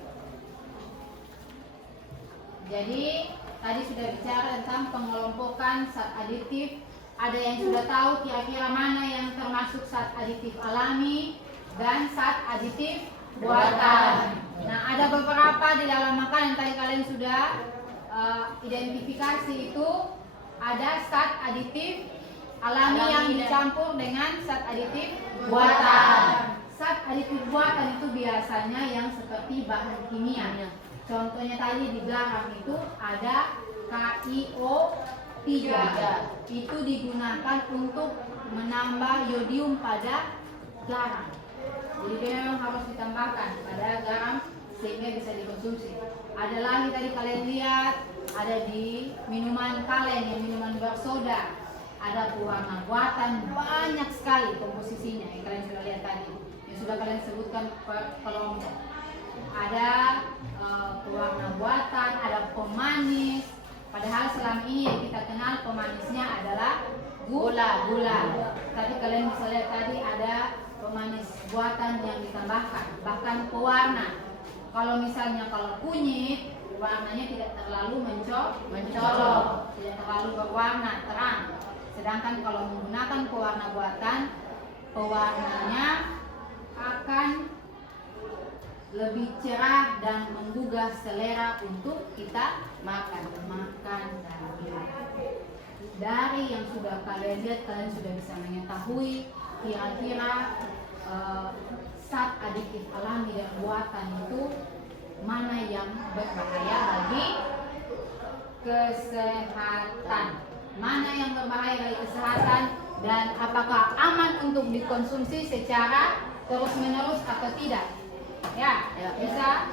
Jadi tadi sudah bicara tentang pengelompokan zat aditif. Ada yang sudah tahu kira-kira mana yang termasuk zat aditif alami dan zat aditif buatan. Nah, ada beberapa di dalam makanan tadi kalian sudah identifikasi itu. Ada zat aditif alami yang dicampur dengan zat aditif buatan. Zat aditif buatan itu biasanya yang seperti bahan kimia. Contohnya tadi di garam itu ada KiO3. Itu digunakan untuk menambah yodium pada garam. Jadi dia memang harus ditambahkan pada garam sehingga bisa dikonsumsi. Ada lagi tadi kalian lihat, ada di minuman kalian yang minuman bersoda. Ada pewarna buatan, banyak sekali komposisinya yang kalian sudah lihat tadi, yang sudah kalian sebutkan per kelompok. Ada pewarna buatan, ada pemanis. Padahal selama ini yang kita kenal pemanisnya adalah gula. Tapi kalian bisa lihat tadi ada pemanis buatan yang ditambahkan, bahkan pewarna. Kalau misalnya kalau kunyit, warnanya tidak terlalu mencolok, tidak terlalu berwarna terang. Sedangkan kalau menggunakan pewarna buatan, pewarnanya akan lebih cerah dan menggugah selera untuk kita makan dan minum. Dari yang sudah kalian lihat, kalian sudah bisa mengetahui kira-kira zat aditif alami dan buatan itu mana yang berbahaya bagi kesehatan, mana yang berbahaya bagi kesehatan, dan apakah aman untuk dikonsumsi secara terus-menerus atau tidak. Ya, bisa.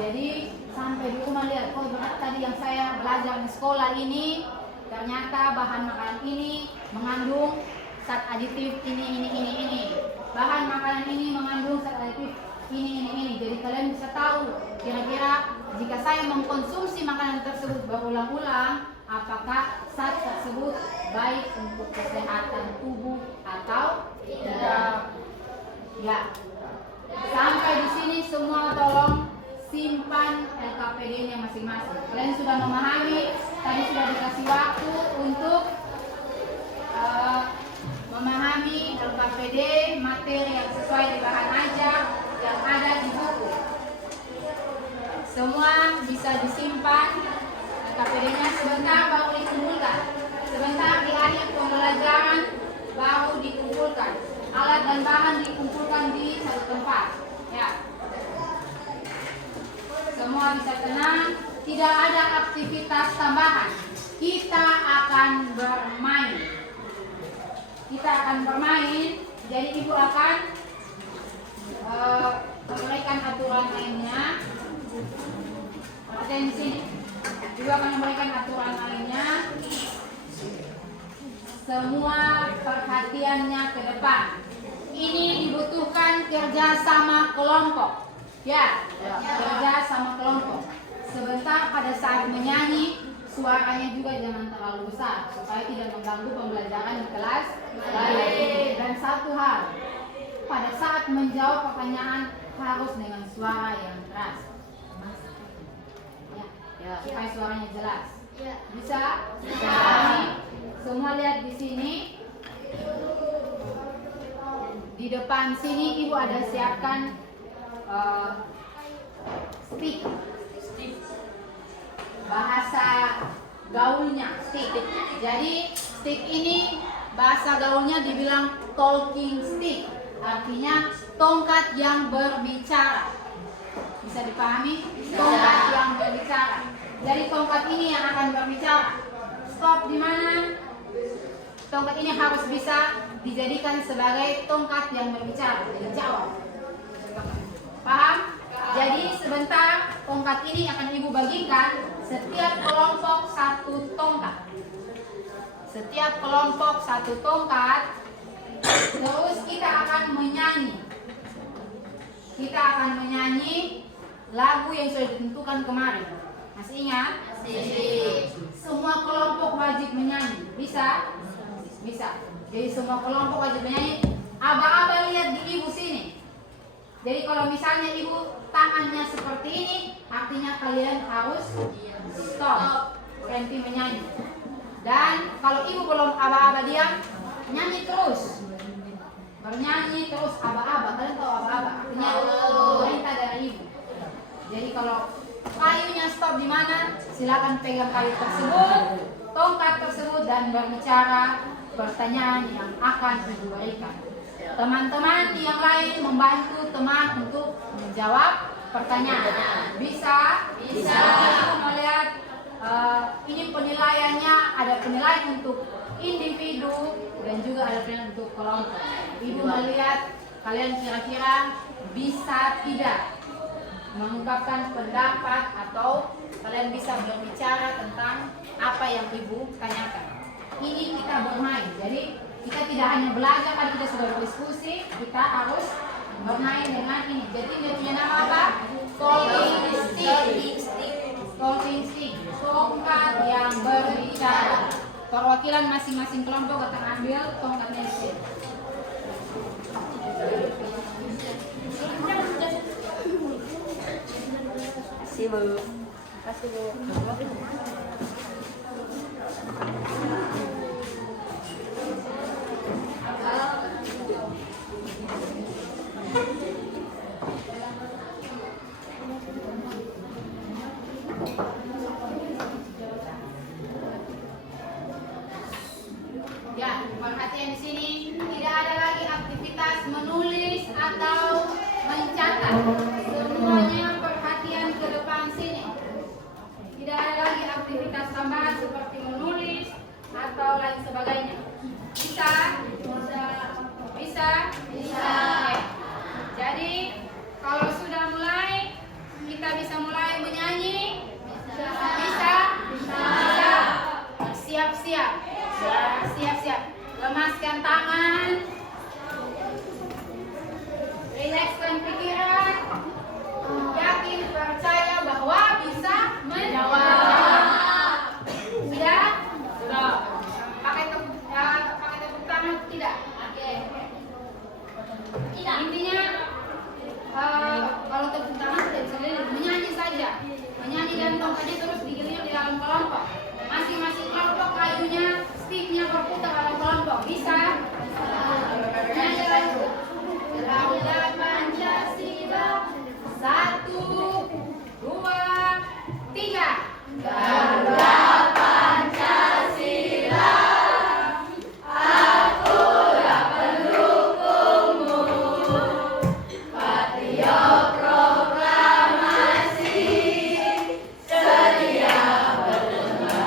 Jadi sampai di rumah lihat, oh berat tadi yang saya belajar di sekolah ini, ternyata bahan makanan ini mengandung zat aditif ini. Bahan makanan ini mengandung zat aditif ini. Jadi kalian bisa tahu kira-kira jika saya mengkonsumsi makanan tersebut berulang-ulang, apakah zat tersebut baik untuk kesehatan tubuh atau tidak. Ya. Sampai di sini semua tolong simpan LKPD-nya masing-masing. Kalian sudah memahami, tadi sudah dikasih waktu untuk memahami LKPD, materi yang sesuai di bahan ajar yang ada di buku. Semua bisa disimpan LKPD-nya, sebentar baru dikumpulkan. Sebentar di akhir pembelajaran baru dikumpulkan. Alat dan bahan dikumpulkan di satu tempat. Ya. Semua bisa tenang, tidak ada aktivitas tambahan. Kita akan bermain. Jadi ibu akan memberikan aturan lainnya. Perhatian di sini. Ibu akan memberikan aturan lainnya. Semua perhatiannya ke depan. Ini dibutuhkan kerja sama kelompok. Ya, kerja sama kelompok. Sebentar pada saat menyanyi, suaranya juga jangan terlalu besar supaya tidak mengganggu pembelajaran di kelas lain. Dan satu hal, pada saat menjawab pertanyaan harus dengan suara yang keras. Ya, supaya suaranya jelas. Bisa? Bisa. Semua lihat di sini. Di depan sini ibu ada siapkan stick. Bahasa gaulnya stick. Jadi stick ini bahasa gaulnya dibilang talking stick. Artinya tongkat yang berbicara. Bisa dipahami? Tongkat yang berbicara. Jadi tongkat ini yang akan berbicara. Stop di mana? Tongkat ini harus bisa dijadikan sebagai tongkat yang berbicara, jadi jawab. Paham? Jadi sebentar tongkat ini akan ibu bagikan setiap kelompok satu tongkat. Setiap kelompok satu tongkat. Terus kita akan menyanyi. Kita akan menyanyi lagu yang sudah ditentukan kemarin. Masih ingat? Masih. Semua kelompok wajib menyanyi. Bisa? Bisa. Jadi semua kelompok wajib menyanyi. Aba-aba lihat di ibu sini. Jadi kalau misalnya ibu tangannya seperti ini, artinya kalian harus stop, berhenti menyanyi. Dan kalau ibu belum aba-aba diam, nyanyi terus. Bernyanyi terus aba-aba. Kalian tahu aba-aba? Artinya perintah dari ibu. Jadi kalau kayunya stop di mana, silakan pegang kayu tersebut, tongkat tersebut dan berbicara pertanyaan yang akan ibu berikan. Teman-teman yang lain membantu teman untuk menjawab pertanyaan. Bisa? Bisa. Ibu melihat ini penilaiannya, ada penilaian untuk individu dan juga ada penilaian untuk kelompok. Ibu melihat kalian kira-kira bisa tidak mengungkapkan pendapat atau kalian bisa berbicara tentang apa yang ibu tanyakan. Ini kita bermain, jadi kita tidak hanya belajar, kan kita sudah berdiskusi, kita harus bermain dengan ini. Jadi dia punya nama apa? Talking stick. Talking stick, tongkat yang berbicara. Perwakilan masing-masing kelompok akan ambil tongkatnya di sini. Kasih Bu. Kasih Bu. Ya, perhatian di sini tidak ada lagi aktivitas menulis atau mencatat. Semuanya perhatian ke depan sini. Tidak ada lagi aktivitas tambahan seperti menulis atau lain sebagainya. Bisa? Bisa? Bisa. Jadi kalau sudah mulai, kita bisa mulai menyanyi. Bisa? Bisa. Siap-siap. Siap-siap. Lemaskan tangan. Rilekskan pikiran. Yakin, percaya bahwa bisa menjawab. Sudah? Sudah. Pakai tepuk tangan tidak? Oke. Intinya kalau tepuk tangan tidak bisa dilihat, menyanyi saja. Menyanyi dan tongkatnya terus digilir di dalam kelompok. Masing-masing kelompok kayunya, sticknya berputar dalam kelompok. Bisa? Nyanyi lagi. Garuda Pancasila. 1, 2, 3. Garuda Pancasila. Aku tak pendukungmu. Patriot proklamasi. Sedia berteman.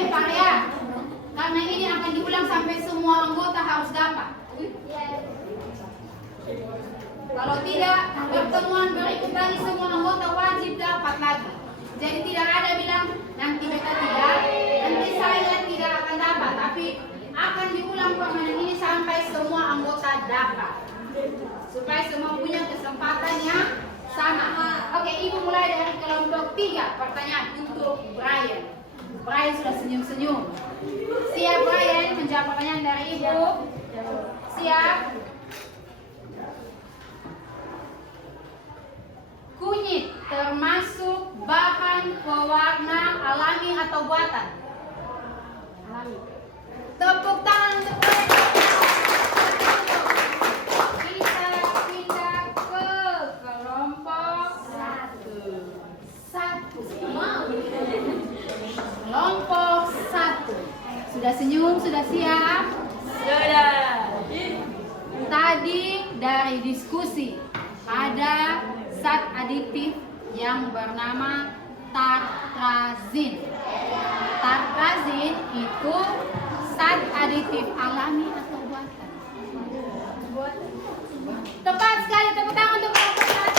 dilempar ya. Karena ini akan diulang sampai semua anggota harus dapat. Kalau tidak, pertemuan berikut lagi semua anggota wajib dapat lagi. Jadi tidak ada bilang nanti kita tidak, nanti saya tidak akan dapat, tapi akan diulang permainan ini sampai semua anggota dapat, supaya semua punya kesempatan yang sama. Oke, Ibu mulai dari kelompok 3. Pertanyaan untuk Brian. Brian sudah senyum-senyum. Siap Brian menjawab pertanyaan dari Ibu? Siap. Kunyit termasuk bahan pewarna alami atau buatan? Alami. Tepuk tangan untuk mereka. Kita pindah ke kelompok 1. Kelompok 1. Sudah senyum, sudah siap? Sudah. Tadi dari diskusi ada zat aditif yang bernama tartrazin. Tartrazin itu zat aditif alami atau buatan? Tepat sekali, tepuk tangan untuk kelompok 1.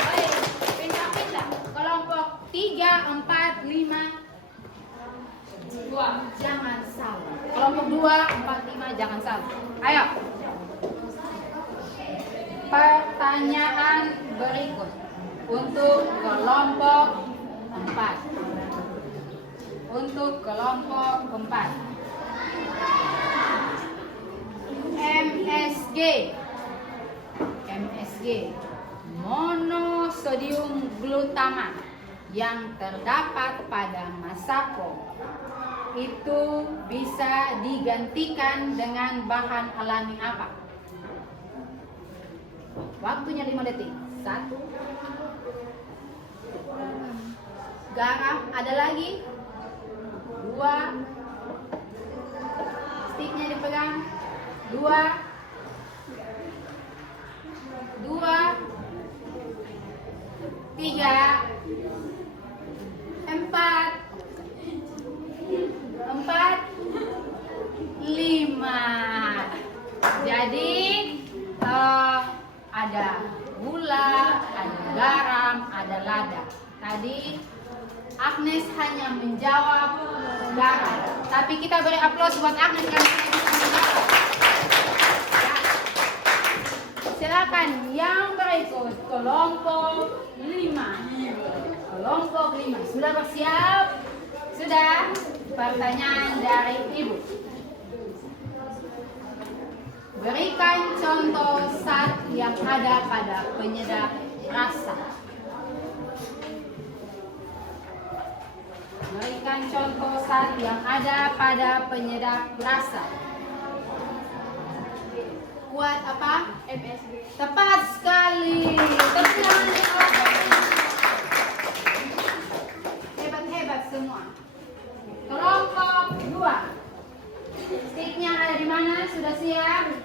Baik, pindah-pindah. Kelompok 3, 4, 5. 2, jangan salah. Kelompok 2, 4, 5, jangan salah. Ayo. Pertanyaan berikut untuk kelompok 4. Untuk kelompok 4. MSG monosodium glutamat yang terdapat pada masako itu bisa digantikan dengan bahan alami apa? Waktunya 5 detik. 1. Garam, ada lagi? 2. Stiknya dipegang. 2. 3. 4. 5. Jadi ada gula, ada garam, ada lada. Tadi Agnes hanya menjawab garam. Tapi kita beri aplaus buat Agnes karena dia bisa menjawab. Ya. Silakan yang berikut kelompok 5. Kelompok 5 sudah bersiap? Sudah? Pertanyaan dari Ibu. Berikan contoh zat yang ada pada penyedap rasa. Berikan contoh zat yang ada pada penyedap rasa. Kuat apa? MSG. Tepat sekali. Hebat-hebat semua. Kelompok 2. Stiknya ada di mana? Sudah siap?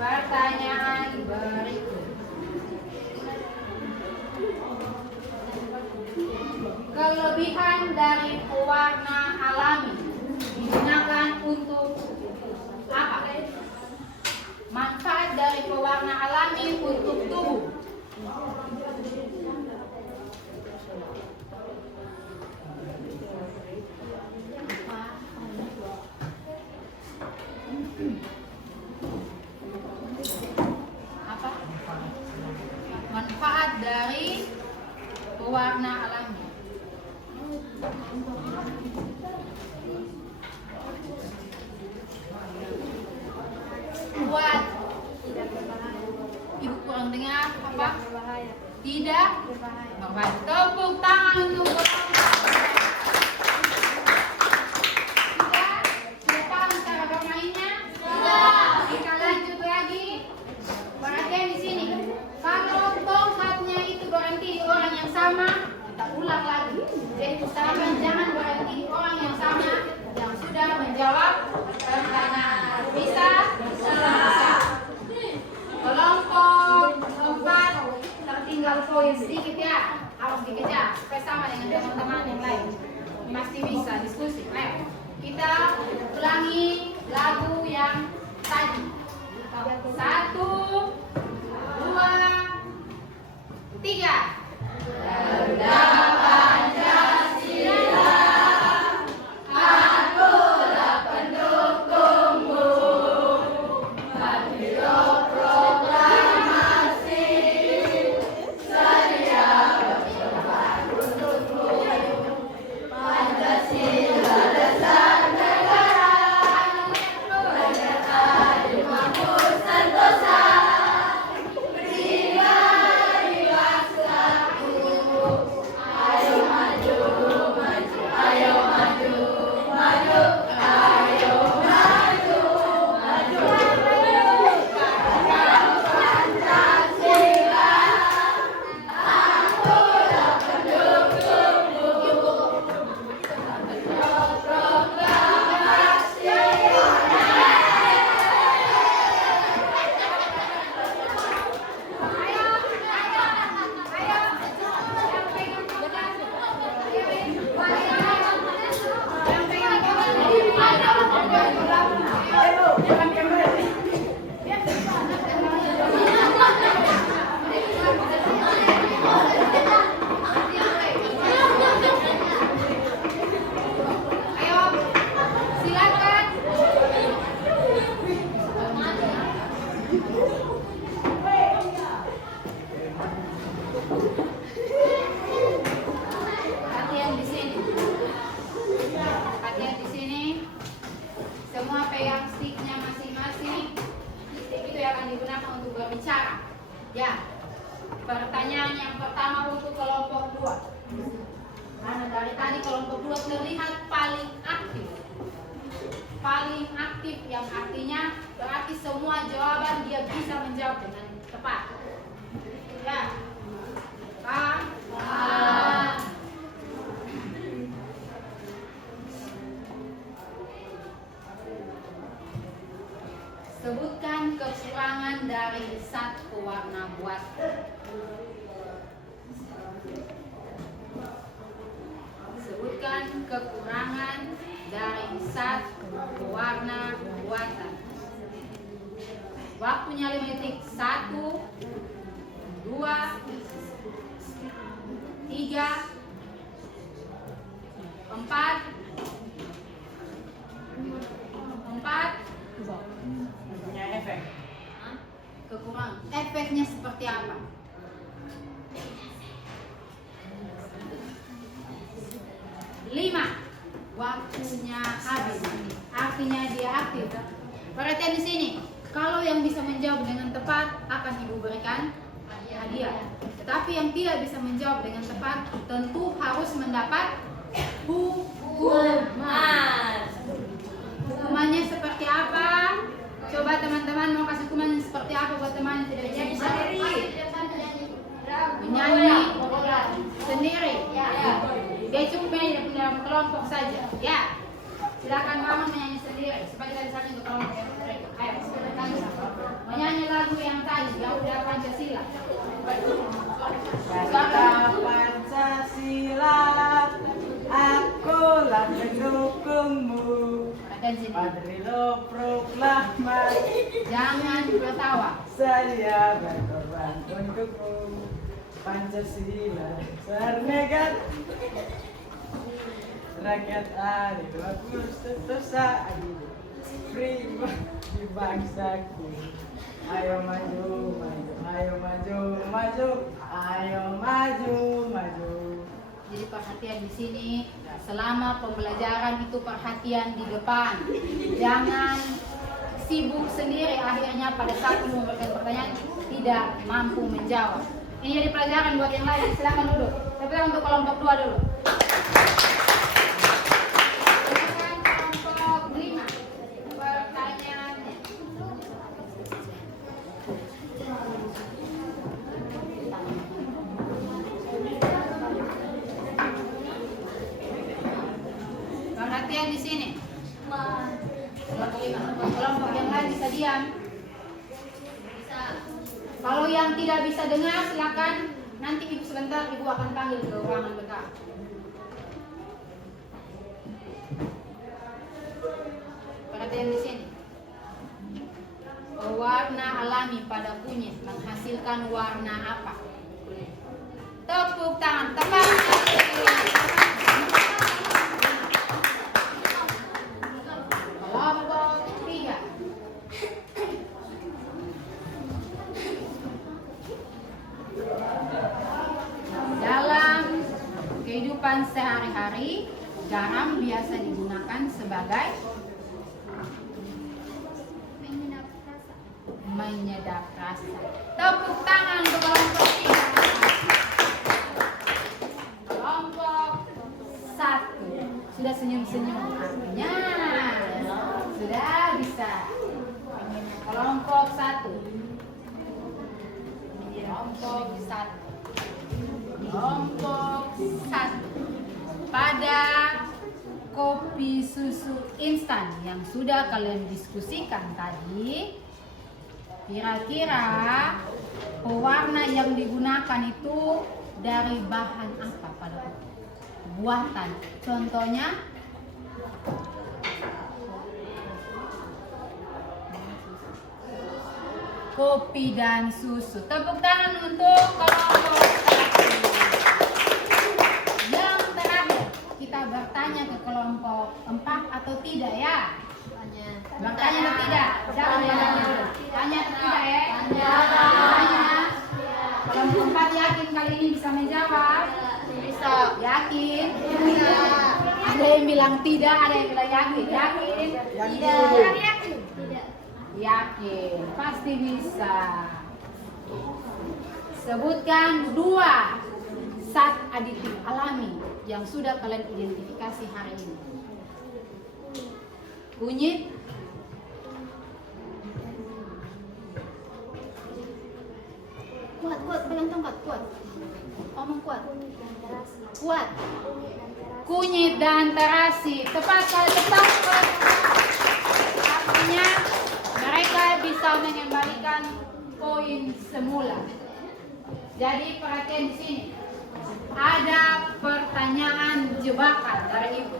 Pertanyaan berikut. Kelebihan dari pewarna alami digunakan untuk apa? Manfaat dari pewarna alami untuk tubuh. Apa? Manfaat dari pewarna alami. Buat Ibu kurang dengar apa? Berbahaya. Tidak Berbahaya. berbahaya. Tepuk tangan untuk sudah paham cara bermainnya? Sudah. Kita lanjut lagi. Perhatian di sini. Kalau tongkatnya itu berhenti di orang yang sama, kita ulang lagi. Jadi usahakan jangan berhenti di orang yang sama yang sudah menjawab pertanyaan. Bisa? Bisa. Kelompok 4 tertinggal poin sedikit ya, harus dikejar supaya sama dengan teman-teman yang lain. 5 1, 2, 3. Perhatian di sini. Perhatian di sini. Semua pegang sticknya masing-masing. Stick itu yang akan digunakan untuk berbicara. Ya. Pertanyaan yang pertama untuk kelompok 2. Karena dari tadi kelompok 2 terlihat paling aktif. Paling aktif yang artinya berarti semua jawaban dia bisa menjawab dengan tepat. Ya. Sebutkan kekurangan dari zat pewarna buatan. Sebutkan kekurangan dari zat pewarna buatan. Waktunya 5 detik. 1, 2, 3, 4. Punya efek. Kekurangan. Efeknya seperti apa? Lima. Waktunya habis. Artinya dia aktif. Perhatian di sini. Kalau yang bisa menjawab dengan tepat akan Ibu berikan hadiah. Tetapi yang tidak bisa menjawab dengan tepat tentu harus mendapat hukuman. Hukumannya seperti apa? Coba teman-teman mau kasih hukuman seperti apa buat teman yang tidak bisa menyanyi sendiri. Dia cukup menyanyi dalam kelompok saja. Ya, silakan mama menyanyi sendiri supaya kita bisa untuk kelompok yang mereka. Ayo, silakan menyanyi lagu yang tadi yang udah Pancasila. Kata Pancasila, akulah pendukungmu. Padrilo proklamasi, Jangan tertawa. saya berkorban untukmu. Pancasila dasar negara, rakyat adil, aku sentosa adil, pribadi bangsaku. Ayo maju, maju, ayo maju, maju, ayo maju, maju. Jadi perhatian di sini selama pembelajaran itu perhatian di depan. Jangan sibuk sendiri akhirnya pada saat memberikan pertanyaan tidak mampu menjawab. Ini jadi pelajaran buat yang lain. Silakan duduk. Tapi untuk kelompok 2 dulu. Silakan kelompok 5. Pertanyaannya. Perhatian di sini. Kelompok yang lain bisa diam. Kalau yang tidak bisa dengar silakan nanti Ibu sebentar Ibu akan panggil ke ruangan bekal. Perhatian di sini. Pewarna pada kunyit menghasilkan warna apa? Tepuk tangan, tepat. Kelompok 3. Dalam kehidupan sehari-hari, garam biasa digunakan sebagai menyedap rasa. Tepuk tangan untuk kelompok 3. Kelompok 1 sudah senyum-senyum artinya sudah bisa. Kelompok 1. Kelompok 1. Pada kopi susu instan yang sudah kalian diskusikan tadi, kira-kira pewarna yang digunakan itu dari bahan apa pada buatan? Contohnya kopi dan susu. Tepuk tangan untuk kelompok 1. Yang terakhir, kita bertanya ke kelompok 4 atau tidak ya? Bertanya atau tidak? Jangan tanya atau tidak ya? Tanya. Kelompok 4 yakin kali ini bisa menjawab? Bisa. Yakin? Ada yang bilang tidak, ada yang bilang yakin. Yakin? Tidak. Yakin, pasti bisa. Sebutkan 2 zat aditif alami yang sudah kalian identifikasi hari ini. Kunyit, Kuat, pegang tongkat, kuat. Omong kuat. kuat. Kunyit dan terasi. Tepat. Artinya mereka bisa mengembalikan poin semula. Jadi perhatian di sini. Ada pertanyaan jebakan dari ibu.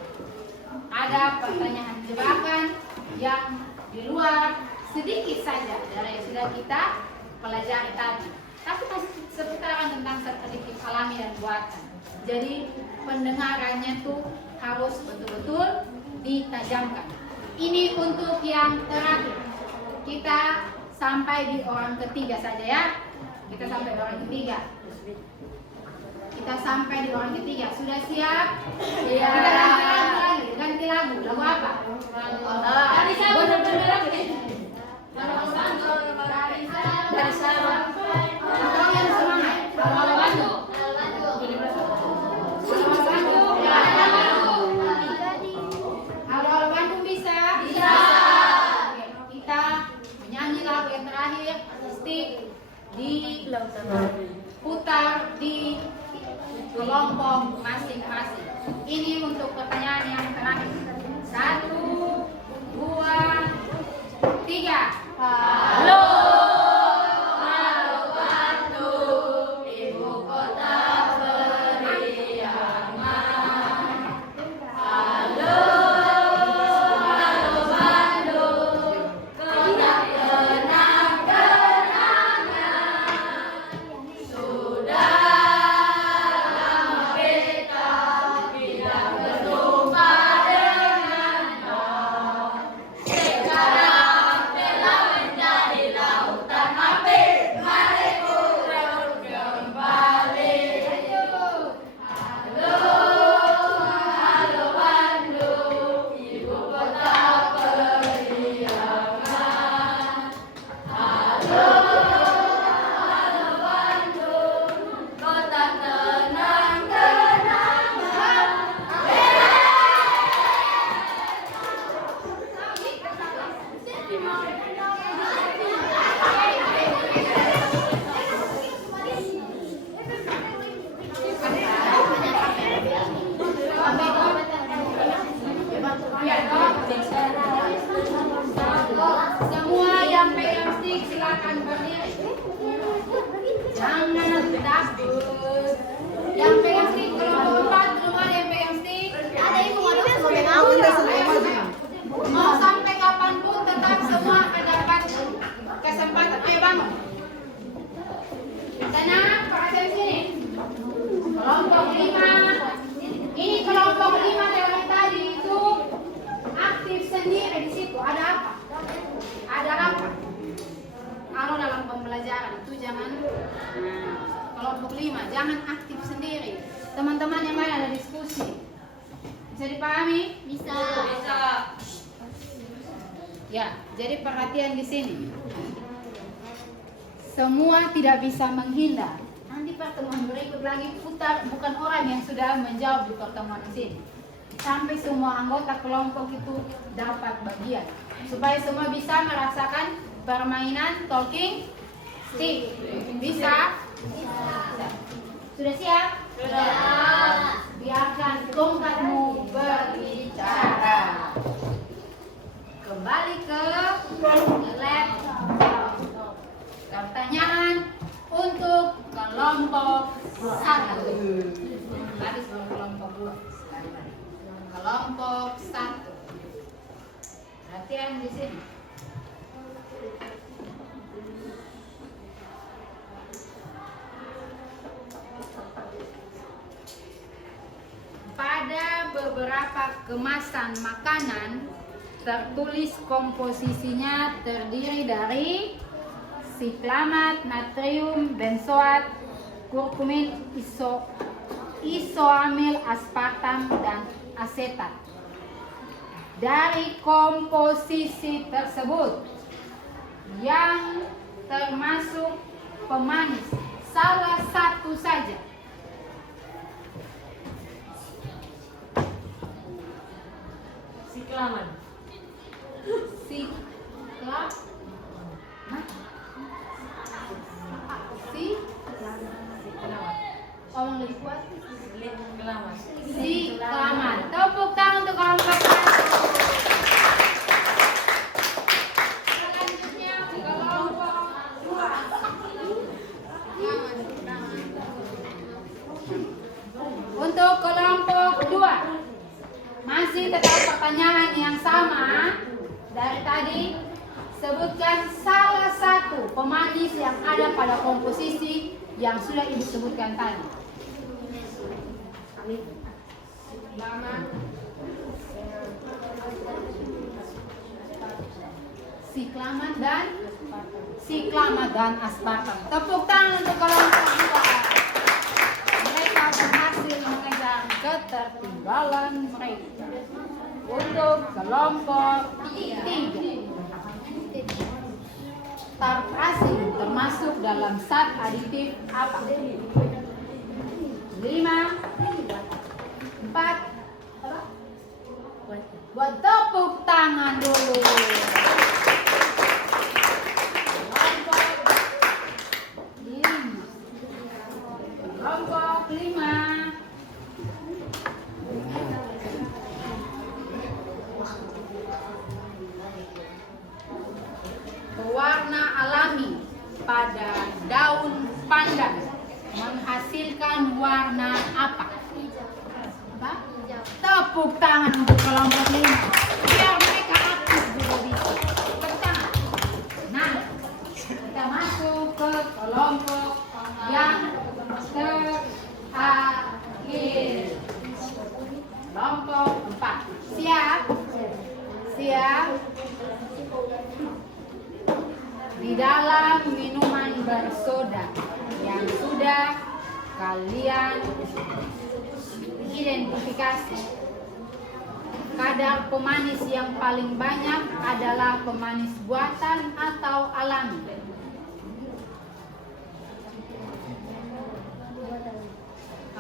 Ada pertanyaan jebakan yang di luar sedikit saja dari yang sudah kita pelajari tadi. Tapi masih seputaran tentang sertifikat alami dan buatan. Jadi pendengarannya tuh harus betul-betul ditajamkan. Ini untuk yang terakhir. Kita sampai di orang ketiga saja ya. Kita sampai di orang ketiga. Sudah siap? Iya. Kita ganti lagu. Lagu apa? Dari sana. Kau yang semangat. Halo Bandung. Halo Bandung bisa? Bisa. Oke, kita menyanyi lagu yang terakhir. Stick diputar di kelompok masing-masing. Ini untuk pertanyaan yang terakhir. 1, 2, 3. Halo. Sekarang telah menjadi pembelajaran itu jangan. Nah, kelompok 5 jangan aktif sendiri. Teman-teman yang lain ada diskusi. Bisa dipahami? Bisa. Ya, jadi perhatian di sini. Semua tidak bisa menghindar. Nanti pertemuan berikut lagi putar bukan orang yang sudah menjawab di pertemuan di sini. Sampai semua anggota kelompok itu dapat bagian. Supaya semua bisa merasakan permainan talking stick. Bisa? Bisa. Sudah siap? Sudah. Biarkan tongkatmu berbicara. Kembali ke laptop. Pertanyaan untuk kelompok 1. Tadi sebelum kelompok 2. Kelompok 1. Perhatian di sini. Pada beberapa kemasan makanan tertulis komposisinya terdiri dari siklamat, natrium, benzoat, kurkumin, isoamil, aspartam, dan asetat. Dari komposisi tersebut yang termasuk pemanis salah satu saja. Siklaman. Orang lebih kuat. Siklaman. Siklaman. Tepuk tangan untuk kelompok 1. Selanjutnya kelompok 2. Untuk kelompok 2 masih tetap pertanyaan yang sama dari tadi. Sebutkan salah satu pemanis yang ada pada komposisi yang sudah Ibu sebutkan tadi. Siklamat dan aspartam. Tepuk tangan untuk kelompok 2. Mereka berhasil mengejar ketertinggalan mereka. Untuk kelompok 3. Tartrazin termasuk dalam zat aditif apa? 5, 4. Buat tepuk tangan dulu. Kelompok 5. Pewarna alami pada daun pandan menghasilkan warna apa? Tepuk tangan untuk kelompok 5. Biar mereka aktif juga bisa. Tepuk tangan. Nah, kita masuk ke kelompok yang terakhir. Kelompok 4. Siap? Siap? Di dalam minuman bersoda yang sudah kalian identifikasi, kadar pemanis yang paling banyak adalah pemanis buatan atau alami?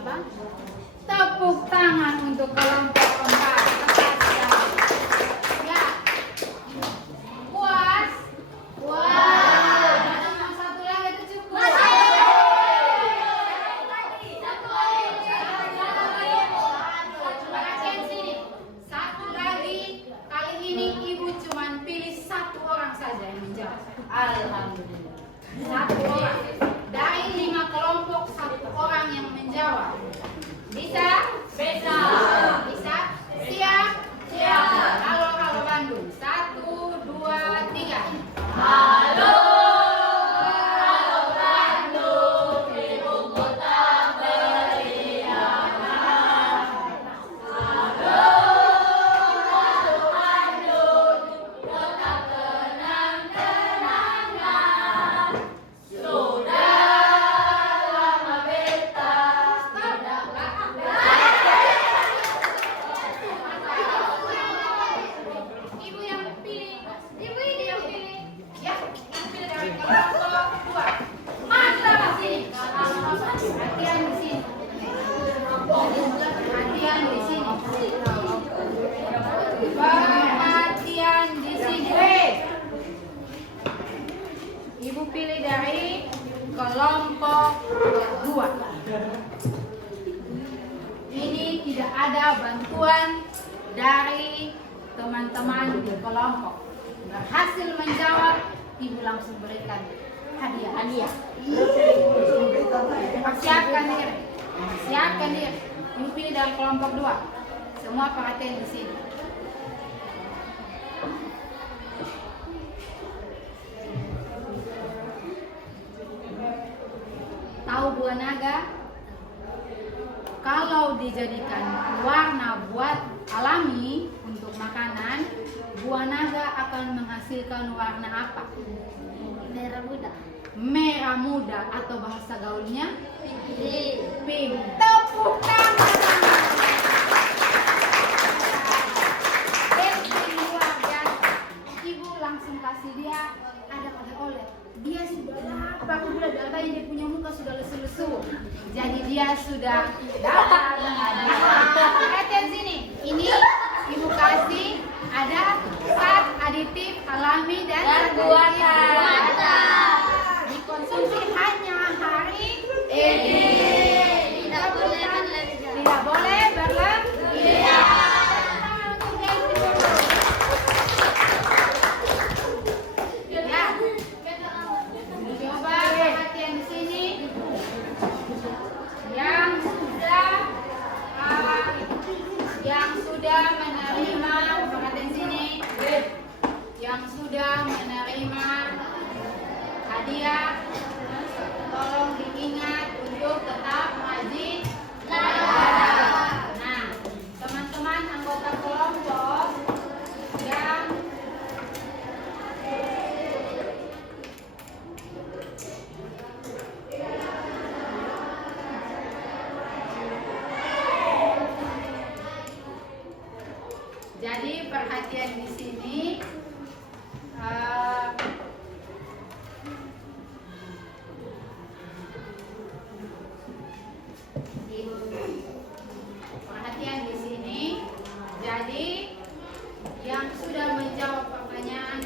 Apa? Tepuk tangan untuk kelompok 4. Ya. Puas? Wah. Satu lagi itu cukup. Perhatian sini. Satu lagi. Kali ini Ibu cuma pilih 1 orang saja yang menjawab. Alhamdulillah. 1 orang. Dari 5 kelompok 1 orang yang menjawab. Bisa? Bisa. Bisa? Siap? Siap. Halo, halo Bandung. 1, 2, 3. Halo. Halo Bandung, ibu kota beriaman. Halo, halo Bandung, kota kenang-kenangan. ada bantuan dari teman-teman di kelompok. Berhasil menjawab, Ibu langsung berikan hadiah. Siapkan diri. Ibu pilih dari kelompok 2. Semua perhatian di sini. Tahu buah naga? Kalau dijadikan warna buat alami untuk makanan, buah naga akan menghasilkan warna apa? Merah muda. Merah muda atau bahasa gaulnya pink. Tepuk tangan. Pink luar biasa. Ibu langsung kasih dia ada oleh. Dia sudah dapat, udah data yang dia punya muka sudah lesu-lesu. Jadi dia sudah dapat hadiah. Perhatian sini. Ini Ibu kasih ada zat aditif alami dan buatan. Dikonsumsi hanya hari ini. Tidak boleh berlebihan. Coba perhatian di sini. Yang sudah menerima, perhatian sini. Yang sudah menerima hadiah, tolong diingat untuk tetap rajin belajar. Nah, teman-teman anggota kelompok yang jadi perhatian di sini. Perhatian di sini. Jadi yang sudah menjawab pertanyaan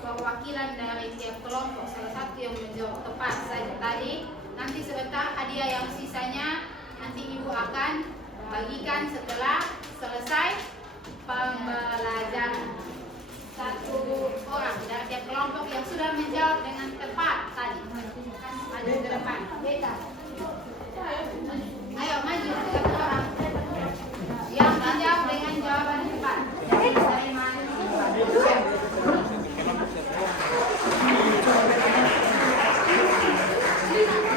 perwakilan dari tiap kelompok, salah satu yang menjawab tepat saja tadi. Nanti sebentar hadiah yang sisanya nanti Ibu akan bagikan setelah selesai pembelajaran. Satu orang dari tiap kelompok yang sudah menjawab dengan tepat tadi. Maju ke depan. Beta. Ayo maju satu orang. Yang menjawab dengan jawaban tepat. Dari mana?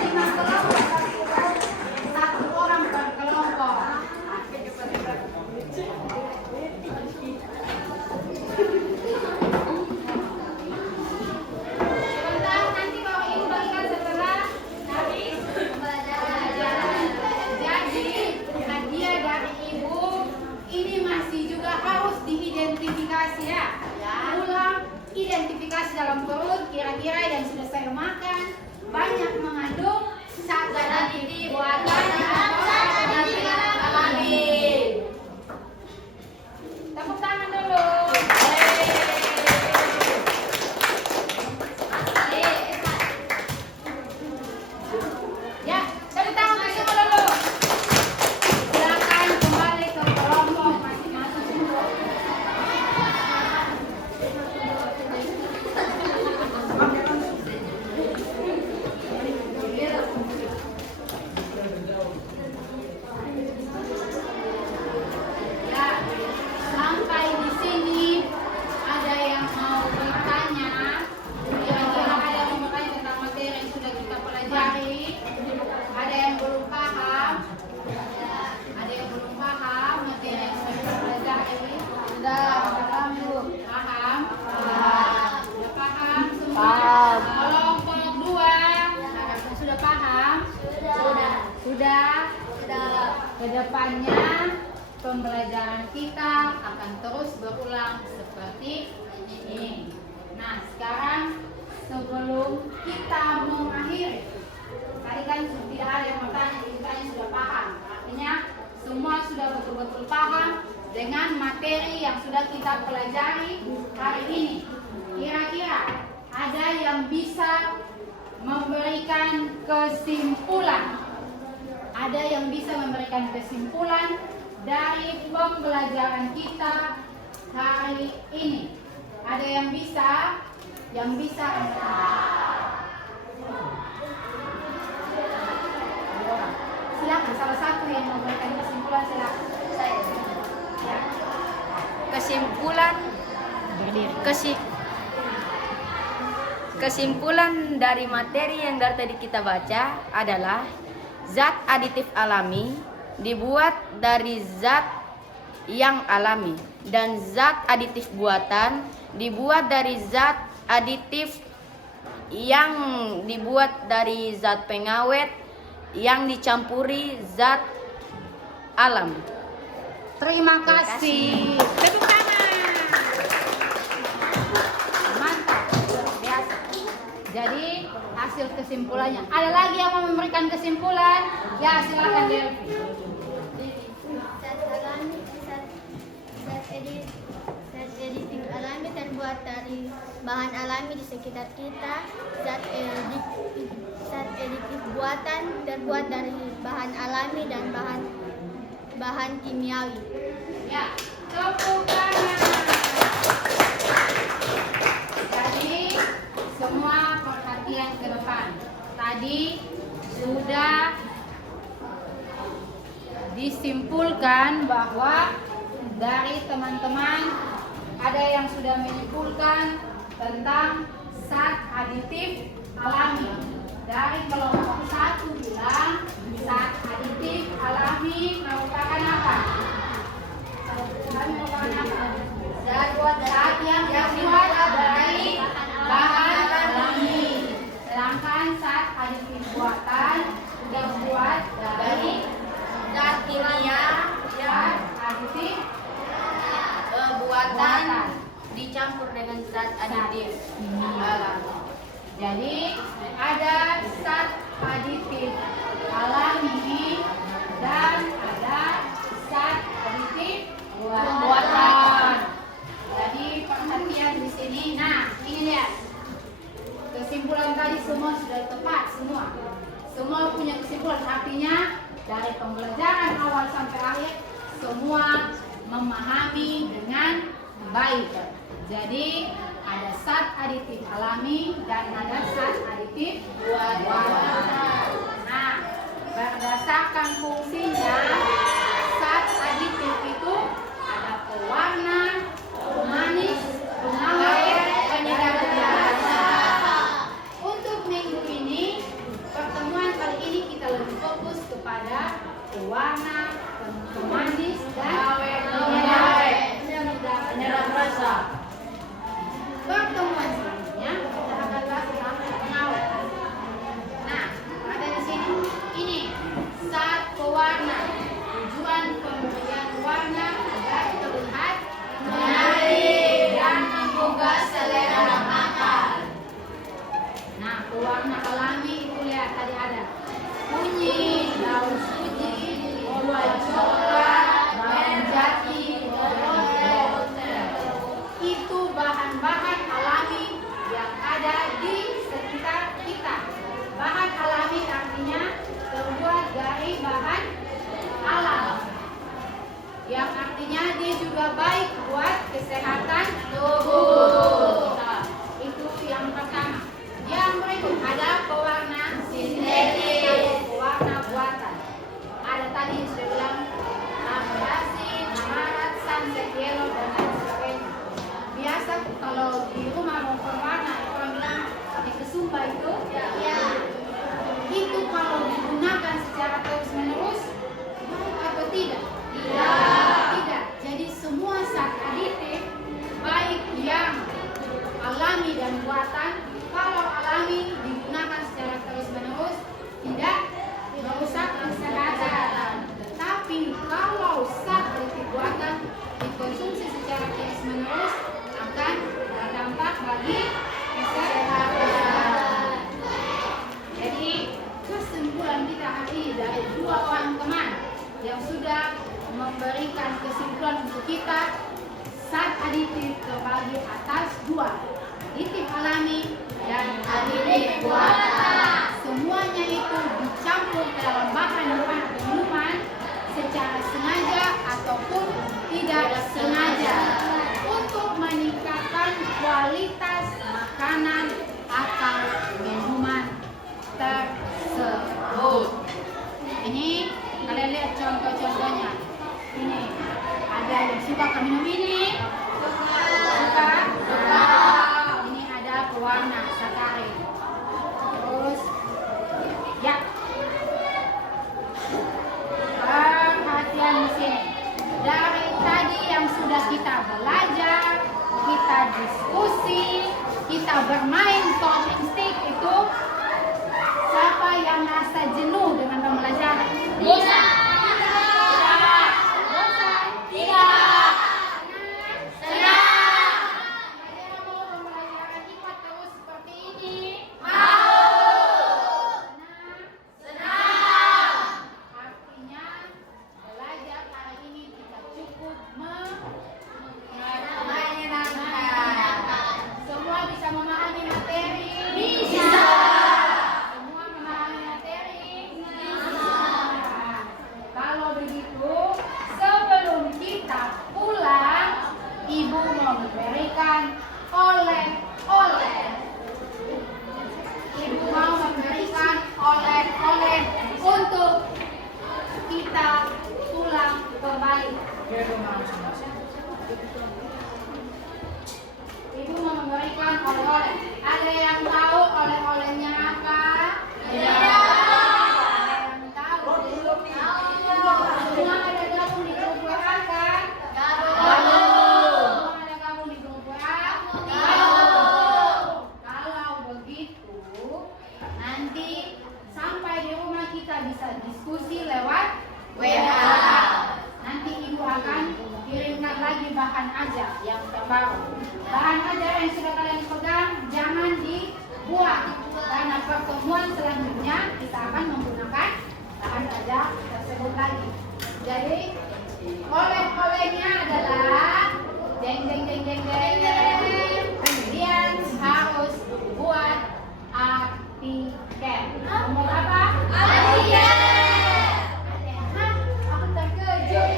Lima kelompok. Satu orang per kelompok. Sebentar, nanti bawa Ibu bagikan setelah habis pembelajaran. Jadi hadiah dari Ibu ini masih juga harus diidentifikasi ya. Ulang identifikasi dalam perut, kira-kira yang sudah saya makan banyak mengandung zat aditif buatan alami. Tepuk tangan dulu. Ya, tepuk tangan bersama dulu. Silakan kembali ke kelompok masing-masing. Ya, sampai di sini ada yang mau bertanya? Kira-kira ada yang mau bertanya tentang materi yang sudah kita pelajari? Ada yang belum paham? Ada yang belum paham materi yang sudah kita pelajari? Sudah paham, Bu. Paham? Sudah paham semua? Kelompok 2 sudah paham? Sudah. Kedepannya pembelajaran kita akan terus berulang seperti ini. Nah, sekarang sebelum kita mengakhiri, tadi kan tidak ada yang bertanya, kita sudah paham. Artinya semua sudah betul-betul paham dengan materi yang sudah kita pelajari hari ini. Kira-kira ada yang bisa memberikan kesimpulan Ada yang bisa memberikan kesimpulan dari pembelajaran kita hari ini? Ada yang bisa? Yang bisa silakan, salah satu yang memberikan kesimpulan, silakan. Ya. Kesimpulan dari materi yang dari tadi kita baca adalah zat aditif alami dibuat dari zat yang alami, dan zat aditif buatan dibuat dari zat aditif yang dibuat dari zat pengawet yang dicampuri zat alam. Terima kasih. Tepuk tangan. Mantap, luar biasa. Jadi hasil kesimpulannya. Ada lagi yang mau memberikan kesimpulan? Ya, silakan Delvi. Zat aditif alami terbuat dari bahan alami di sekitar kita. Zat aditif buatan terbuat dari bahan alami dan bahan kimiawi. Ya, tepuk tangan. Jadi semua perhatian ke depan. Tadi sudah disimpulkan bahwa dari teman-teman ada yang sudah menyimpulkan tentang zat aditif alami. Dari kelompok 1 bilang zat aditif alami merupakan apa? Zat yang terbuat dari bahan alami. Sedangkan zat aditif buatan terbuat dari Zat kimia zat aditif buatan dicampur dengan zat aditif alami. Jadi ada zat aditif alami dan ada zat aditif buatan. Jadi perhatian di sini. Nah, ini lihat. Kesimpulan tadi semua sudah tepat semua. Semua punya kesimpulan, artinya dari pembelajaran awal sampai akhir semua memahami dengan baik. Jadi ada zat aditif alami dan ada zat aditif buatan. Nah, berdasarkan fungsinya, zat aditif itu ada pewarna, pemanis, pengawet, penyedap rasa. Untuk minggu ini, pertemuan kali ini kita lebih fokus kepada pewarna, pemanis, dan penyedap rasa. Pertemuan selanjutnya kita akan bahas tentang pengawet. Nah, ada di sini ini zat pewarna. Tujuan pemberian warna agar terlihat menarik dan menggugah selera mata. Nah, pewarna alami itu lihat tadi ada kunyit, daun suji, obat coklat, bawang jati, itu bahan-bahan alami yang ada di sekitar kita. Bahan alami artinya terbuat dari bahan alam, yang artinya dia juga baik buat kesehatan tubuh. Itu yang pertama. Yang berikut ada pewarna sintetis, pewarna buatan. Ada tadi sudah bilang ambrasin, amarat, sunset yellow, dan lain sebagainya. Biasa kalau di rumah mau pewarna, orang bilang pakai kesumba itu, ya. Itu kalau digunakan secara terus-menerus, baik atau tidak? Tidak. Jadi semua zat aditif, baik yang alami dan buatan, kalau alami digunakan secara terus-menerus, tidak merusak kesehatan. Tetapi kalau zat aditif buatan dikonsumsi secara terus-menerus, akan berdampak bagi kesehatan. Jadi kesimpulan kita hari ini dari dua orang teman yang sudah memberikan kesimpulan untuk kita, zat aditif terbagi atas dua, aditif alami dan aditif buatan. semuanya itu dicampur ke dalam bahan minuman secara sengaja ataupun tidak sengaja untuk meningkatkan kualitas makanan atau minuman tersebut. Ini kalian lihat contoh-contohnya. Ini ada yang suka minum ini, suka. Ini ada pewarna sakari. Terus, ya. Perhatian di sini. Dari tadi yang sudah kita belajar, kita diskusi, kita bermain talking stick itu, siapa yang merasa jenuh dengan pembelajaran? Bosan? Tidak. Bosan? Tidak. Senang? Kalian mau pembelajaran IPA terus seperti ini? Mau. Senang? Artinya belajar hari ini kita cukup menyenangkan. Semua bisa memahami materi? Bisa. Semua memahami materi? Bisa. Kalau begitu, sebelum kita pulang, Ibu mau memberikan oleh-oleh. Ibu mau memberikan oleh-oleh untuk kita pulang kembali. Ke rumah masing-masing. Ibu mau memberikan oleh-oleh. Ada yang tahu oleh-olehnya apa? Tidak. Ada yang tahu? Semua ada gabung di grup WA kan? Semua ada gabung di grup WA? Kalau begitu, nanti sampai di rumah kita bisa diskusi lewat WA. Nanti Ibu akan kirimkan lagi bahan ajar yang terbaru. Bahan ajar yang sudah kalian pegang jangan dibuang, karena pertemuan selanjutnya kita akan menggunakan bahan ajar tersebut lagi. Jadi oleh-olehnya adalah jeng jeng jeng jeng jeng. Kemudian harus buat artikel. Nomor apa? Artikel. Aku terkejut.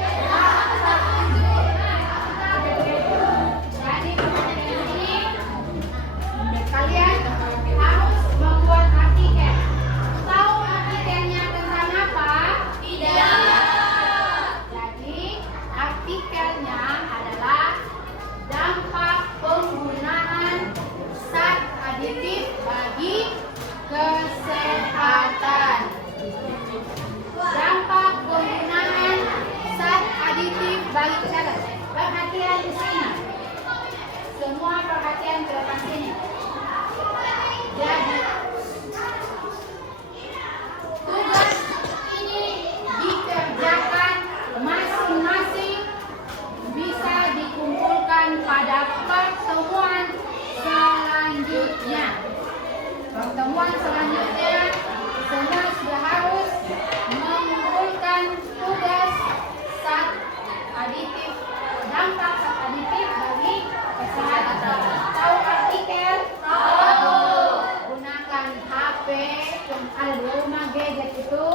Jadi ini kalian harus membuat artikel. Tahu artikelnya tentang apa? Tidak. Jadi artikelnya adalah dampak penggunaan zat aditif bagi kesehatan. Dampak penggunaan zat aditif bagi kesehatan. Perhatian di sini. Semua perhatian ke depan sini. Jadi tugas ini dikerjakan masing-masing, bisa dikumpulkan pada pertemuan selanjutnya. Pertemuan selanjutnya semua sudah harus mengumpulkan tugas zat aditif, dampak zat aditif bagi kesehatan. Tahu artikel? Tahu. Gunakan HP yang ada di rumah, gadget itu,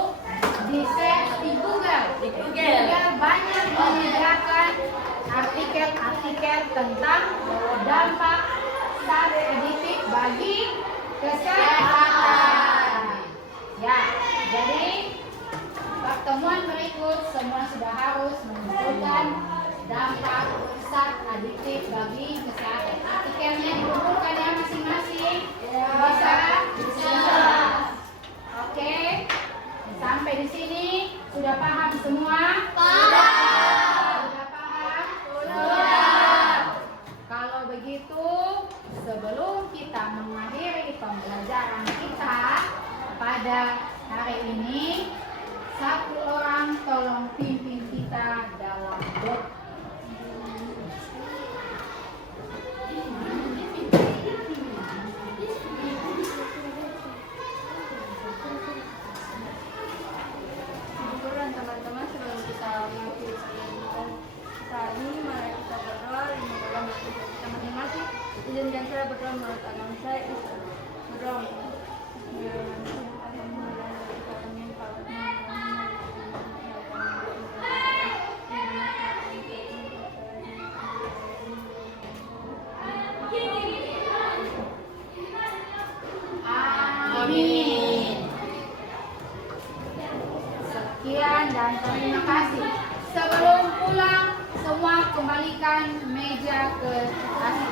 di search di Google. Google banyak menyediakan artikel-artikel tentang dampak zat aditif bagi kesehatan. Ya, jadi pertemuan berikut semua sudah harus mengumpulkan dampak zat aditif bagi kesehatan. Artikelnya dikumpulkan ya masing-masing. Bisa? Bisa. Oke. Sampai di sini sudah paham semua? Sudah. Sudah paham? Sudah. Kalau begitu, sebelum kita mengakhiri pembelajaran kita pada hari ini, satu orang tolong pimpin kita dalam doa. Syukuran teman-teman, sebelum kita mengakhiri pembelajaran kita ini, mari kita berdoa dengan dalam hati kita masing-masing. Izinkan saya berdoa menurut agama saya, berdoa. Amin. Sekian dan terima kasih. Sebelum pulang, semua kembalikan meja ke atas.